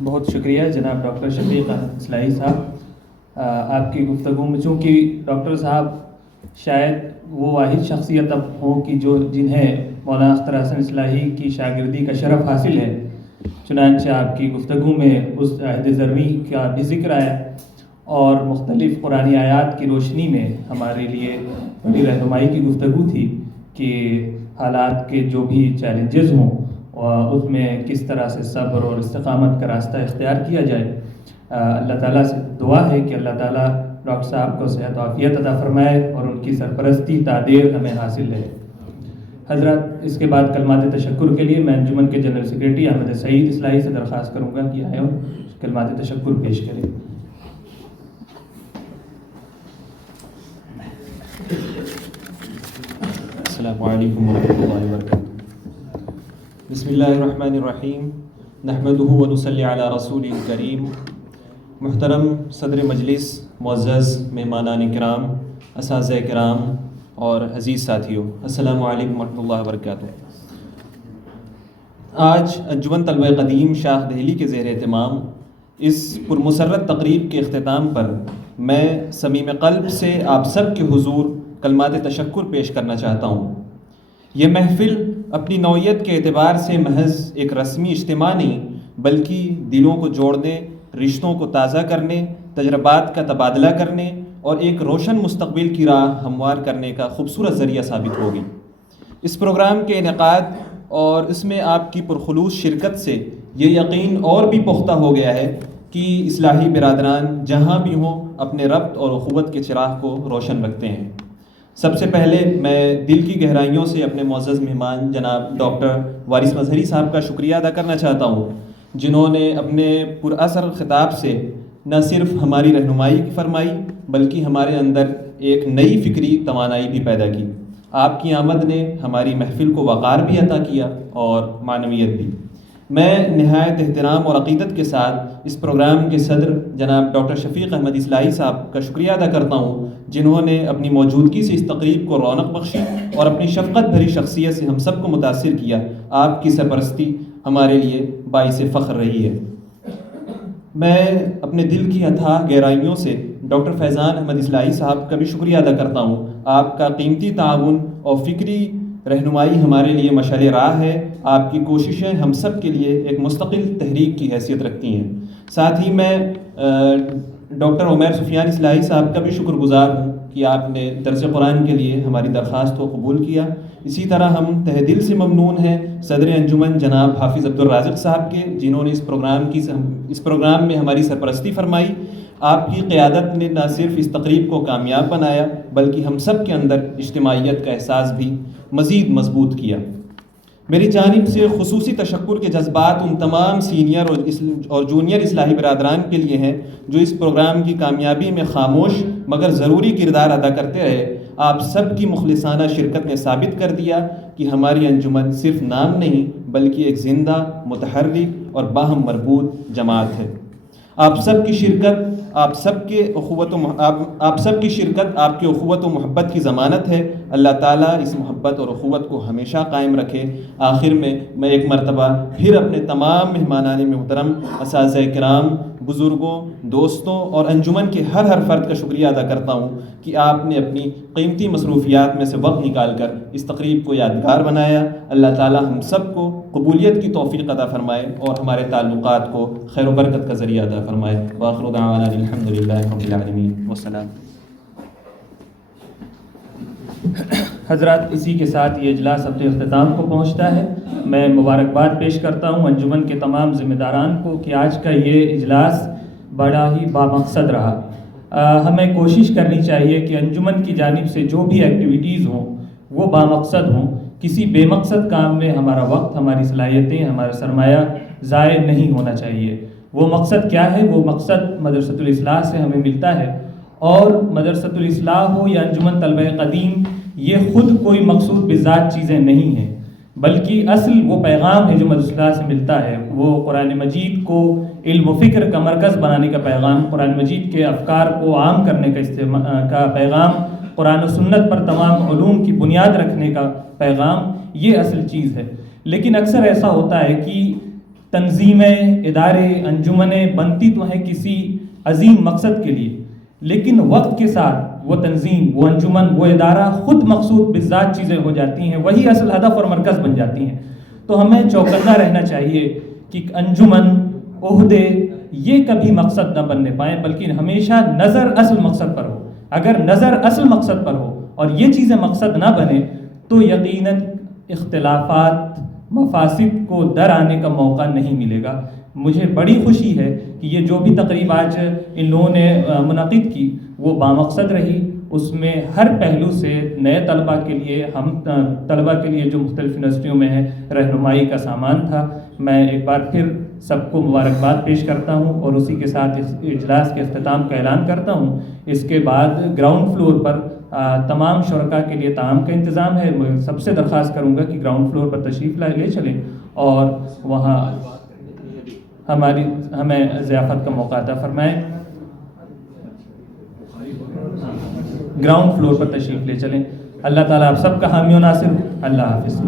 بہت شکریہ جناب ڈاکٹر شفیق احمد اصلاحی صاحب، آپ کی گفتگو میں، چونکہ ڈاکٹر صاحب شاید وہ واحد شخصیت اب ہوں کہ جنہیں مولانا اختر حسن اصلاحی کی شاگردی کا شرف حاصل ہے، چنانچہ آپ کی گفتگو میں اس عہد زرمی کا بھی ذکر آیا، اور مختلف قرآنی آیات کی روشنی میں ہمارے لیے بڑی رہنمائی کی گفتگو تھی کہ حالات کے جو بھی چیلنجز ہوں اس میں کس طرح سے صبر اور استقامت کا راستہ اختیار کیا جائے۔ اللہ تعالیٰ سے دعا ہے کہ اللہ تعالیٰ ڈاکٹر صاحب کو صحت و عافیت عطا فرمائے اور ان کی سرپرستی تعدیر ہمیں حاصل ہے۔ حضرات، اس کے بعد کلمات تشکر کے لیے میں انجمن کے جنرل سیکریٹری احمد سعید اصلاحی سے درخواست کروں گا کہ آئے اور کلمات تشکر پیش کریں۔ السلام علیکم ورحمۃ اللہ وبرکاتہ۔ بسم اللہ الرحمن الرحیم، نحمدہ ونصلی علی رسول کریم۔ محترم صدر مجلس، معزز مہمانان کرام، اساتذہ کرام اور عزیز ساتھیوں، السلام علیکم ورحمۃ اللہ وبرکاتہ۔ آج انجمن طلبہ قدیم شاخ دہلی کے زیر اہتمام اس پرمسرت تقریب کے اختتام پر میں صمیم قلب سے آپ سب کے حضور کلمات تشکر پیش کرنا چاہتا ہوں۔ یہ محفل اپنی نوعیت کے اعتبار سے محض ایک رسمی اجتماع نہیں، بلکہ دلوں کو جوڑنے، رشتوں کو تازہ کرنے، تجربات کا تبادلہ کرنے اور ایک روشن مستقبل کی راہ ہموار کرنے کا خوبصورت ذریعہ ثابت ہوگی۔ اس پروگرام کے انعقاد اور اس میں آپ کی پرخلوص شرکت سے یہ یقین اور بھی پختہ ہو گیا ہے کہ اصلاحی برادران جہاں بھی ہوں اپنے ربط اور اخوت کے چراغ کو روشن رکھتے ہیں۔ سب سے پہلے میں دل کی گہرائیوں سے اپنے معزز مہمان جناب ڈاکٹر وارث مظہری صاحب کا شکریہ ادا کرنا چاہتا ہوں، جنہوں نے اپنے پراثر خطاب سے نہ صرف ہماری رہنمائی فرمائی بلکہ ہمارے اندر ایک نئی فکری توانائی بھی پیدا کی۔ آپ کی آمد نے ہماری محفل کو وقار بھی عطا کیا اور معنویت بھی۔ میں نہایت احترام اور عقیدت کے ساتھ اس پروگرام کے صدر جناب ڈاکٹر شفیق احمد اصلاحی صاحب کا شکریہ ادا کرتا ہوں، جنہوں نے اپنی موجودگی سے اس تقریب کو رونق بخشی اور اپنی شفقت بھری شخصیت سے ہم سب کو متاثر کیا۔ آپ کی سرپرستی ہمارے لیے باعث فخر رہی ہے۔ میں اپنے دل کی اتھاہ گہرائیوں سے ڈاکٹر فیضان احمد اصلاحی صاحب کا بھی شکریہ ادا کرتا ہوں۔ آپ کا قیمتی تعاون اور فکری رہنمائی ہمارے لیے مشعل راہ ہے۔ آپ کی کوششیں ہم سب کے لیے ایک مستقل تحریک کی حیثیت رکھتی ہیں۔ ساتھ ہی میں ڈاکٹر عمیر سفیان اصلاحی صاحب کا بھی شکر گزار ہوں کہ آپ نے درس قرآن کے لیے ہماری درخواست کو قبول کیا۔ اسی طرح ہم تہ دل سے ممنون ہیں صدر انجمن جناب حافظ عبدالرازق صاحب کے، جنہوں نے اس پروگرام میں ہماری سرپرستی فرمائی۔ آپ کی قیادت نے نہ صرف اس تقریب کو کامیاب بنایا بلکہ ہم سب کے اندر اجتماعیت کا احساس بھی مزید مضبوط کیا۔ میری جانب سے خصوصی تشکر کے جذبات ان تمام سینئر اور جونیئر اصلاحی برادران کے لیے ہیں جو اس پروگرام کی کامیابی میں خاموش مگر ضروری کردار ادا کرتے رہے۔ آپ سب کی مخلصانہ شرکت نے ثابت کر دیا کہ ہماری انجمن صرف نام نہیں بلکہ ایک زندہ، متحرک اور باہم مربوط جماعت ہے۔ آپ سب کی شرکت آپ کی اخوت و محبت کی ضمانت ہے۔ اللہ تعالیٰ اس محبت اور اخوت کو ہمیشہ قائم رکھے۔ آخر میں ایک مرتبہ پھر اپنے تمام مہمانان محترم، اساتذہ کرام، بزرگوں، دوستوں اور انجمن کے ہر فرد کا شکریہ ادا کرتا ہوں کہ آپ نے اپنی قیمتی مصروفیات میں سے وقت نکال کر اس تقریب کو یادگار بنایا۔ اللہ تعالیٰ ہم سب کو قبولیت کی توفیق عطا فرمائے اور ہمارے تعلقات کو خیر و برکت کا ذریعہ عطا فرمائے۔ وآخر دعوانا الحمد للہ رب العالمین والسلام۔ حضرات، اسی کے ساتھ یہ اجلاس اپنے اختتام کو پہنچتا ہے۔ میں مبارکباد پیش کرتا ہوں انجمن کے تمام ذمہ داران کو کہ آج کا یہ اجلاس بڑا ہی بامقصد رہا۔ ہمیں کوشش کرنی چاہیے کہ انجمن کی جانب سے جو بھی ایکٹیویٹیز ہوں وہ بامقصد ہوں۔ کسی بے مقصد کام میں ہمارا وقت، ہماری صلاحیتیں، ہمارا سرمایہ ضائع نہیں ہونا چاہیے۔ وہ مقصد کیا ہے؟ وہ مقصد مدرسۃ الاصلاح سے ہمیں ملتا ہے، اور مدرسۃ الاصلاح ہو یا انجمن طلبہ قدیم، یہ خود کوئی مقصود بذات چیزیں نہیں ہیں، بلکہ اصل وہ پیغام ہے جو مدرسۃ الاصلاح سے ملتا ہے۔ وہ قرآن مجید کو علم و فکر کا مرکز بنانے کا پیغام، قرآن مجید کے افکار کو عام کرنے کا پیغام، قرآن و سنت پر تمام علوم کی بنیاد رکھنے کا پیغام، یہ اصل چیز ہے۔ لیکن اکثر ایسا ہوتا ہے کہ تنظیمیں، ادارے، انجمنیں بنتی تو ہیں کسی عظیم مقصد کے لیے، لیکن وقت کے ساتھ وہ تنظیم، وہ انجمن، وہ ادارہ خود مقصود بذات چیزیں ہو جاتی ہیں، وہی اصل ہدف اور مرکز بن جاتی ہیں۔ تو ہمیں چوکنا رہنا چاہیے کہ انجمن، عہدے یہ کبھی مقصد نہ بننے پائیں، بلکہ ہمیشہ نظر اصل مقصد پر ہو۔ اگر نظر اصل مقصد پر ہو اور یہ چیزیں مقصد نہ بنے تو یقیناً اختلافات، مفاسد کو در آنے کا موقع نہیں ملے گا۔ مجھے بڑی خوشی ہے کہ یہ جو بھی تقریب آج ان لوگوں نے منعقد کی وہ بامقصد رہی۔ اس میں ہر پہلو سے نئے طلبہ کے لیے، ہم طلبہ کے لیے جو مختلف یونیورسٹیوں میں ہیں، رہنمائی کا سامان تھا۔ میں ایک بار پھر سب کو مبارکباد پیش کرتا ہوں اور اسی کے ساتھ اس اجلاس کے اختتام کا اعلان کرتا ہوں۔ اس کے بعد گراؤنڈ فلور پر تمام شرکاء کے لیے طعام کا انتظام ہے۔ میں سب سے درخواست کروں گا کہ گراؤنڈ فلور پر تشریف لے چلیں اور وہاں ہمیں ضیافت کا موقع عطا فرمائیں۔ گراؤنڈ فلور پر تشریف لے چلیں۔ اللہ تعالیٰ آپ سب کا حامی و ناصر۔ اللہ حافظ۔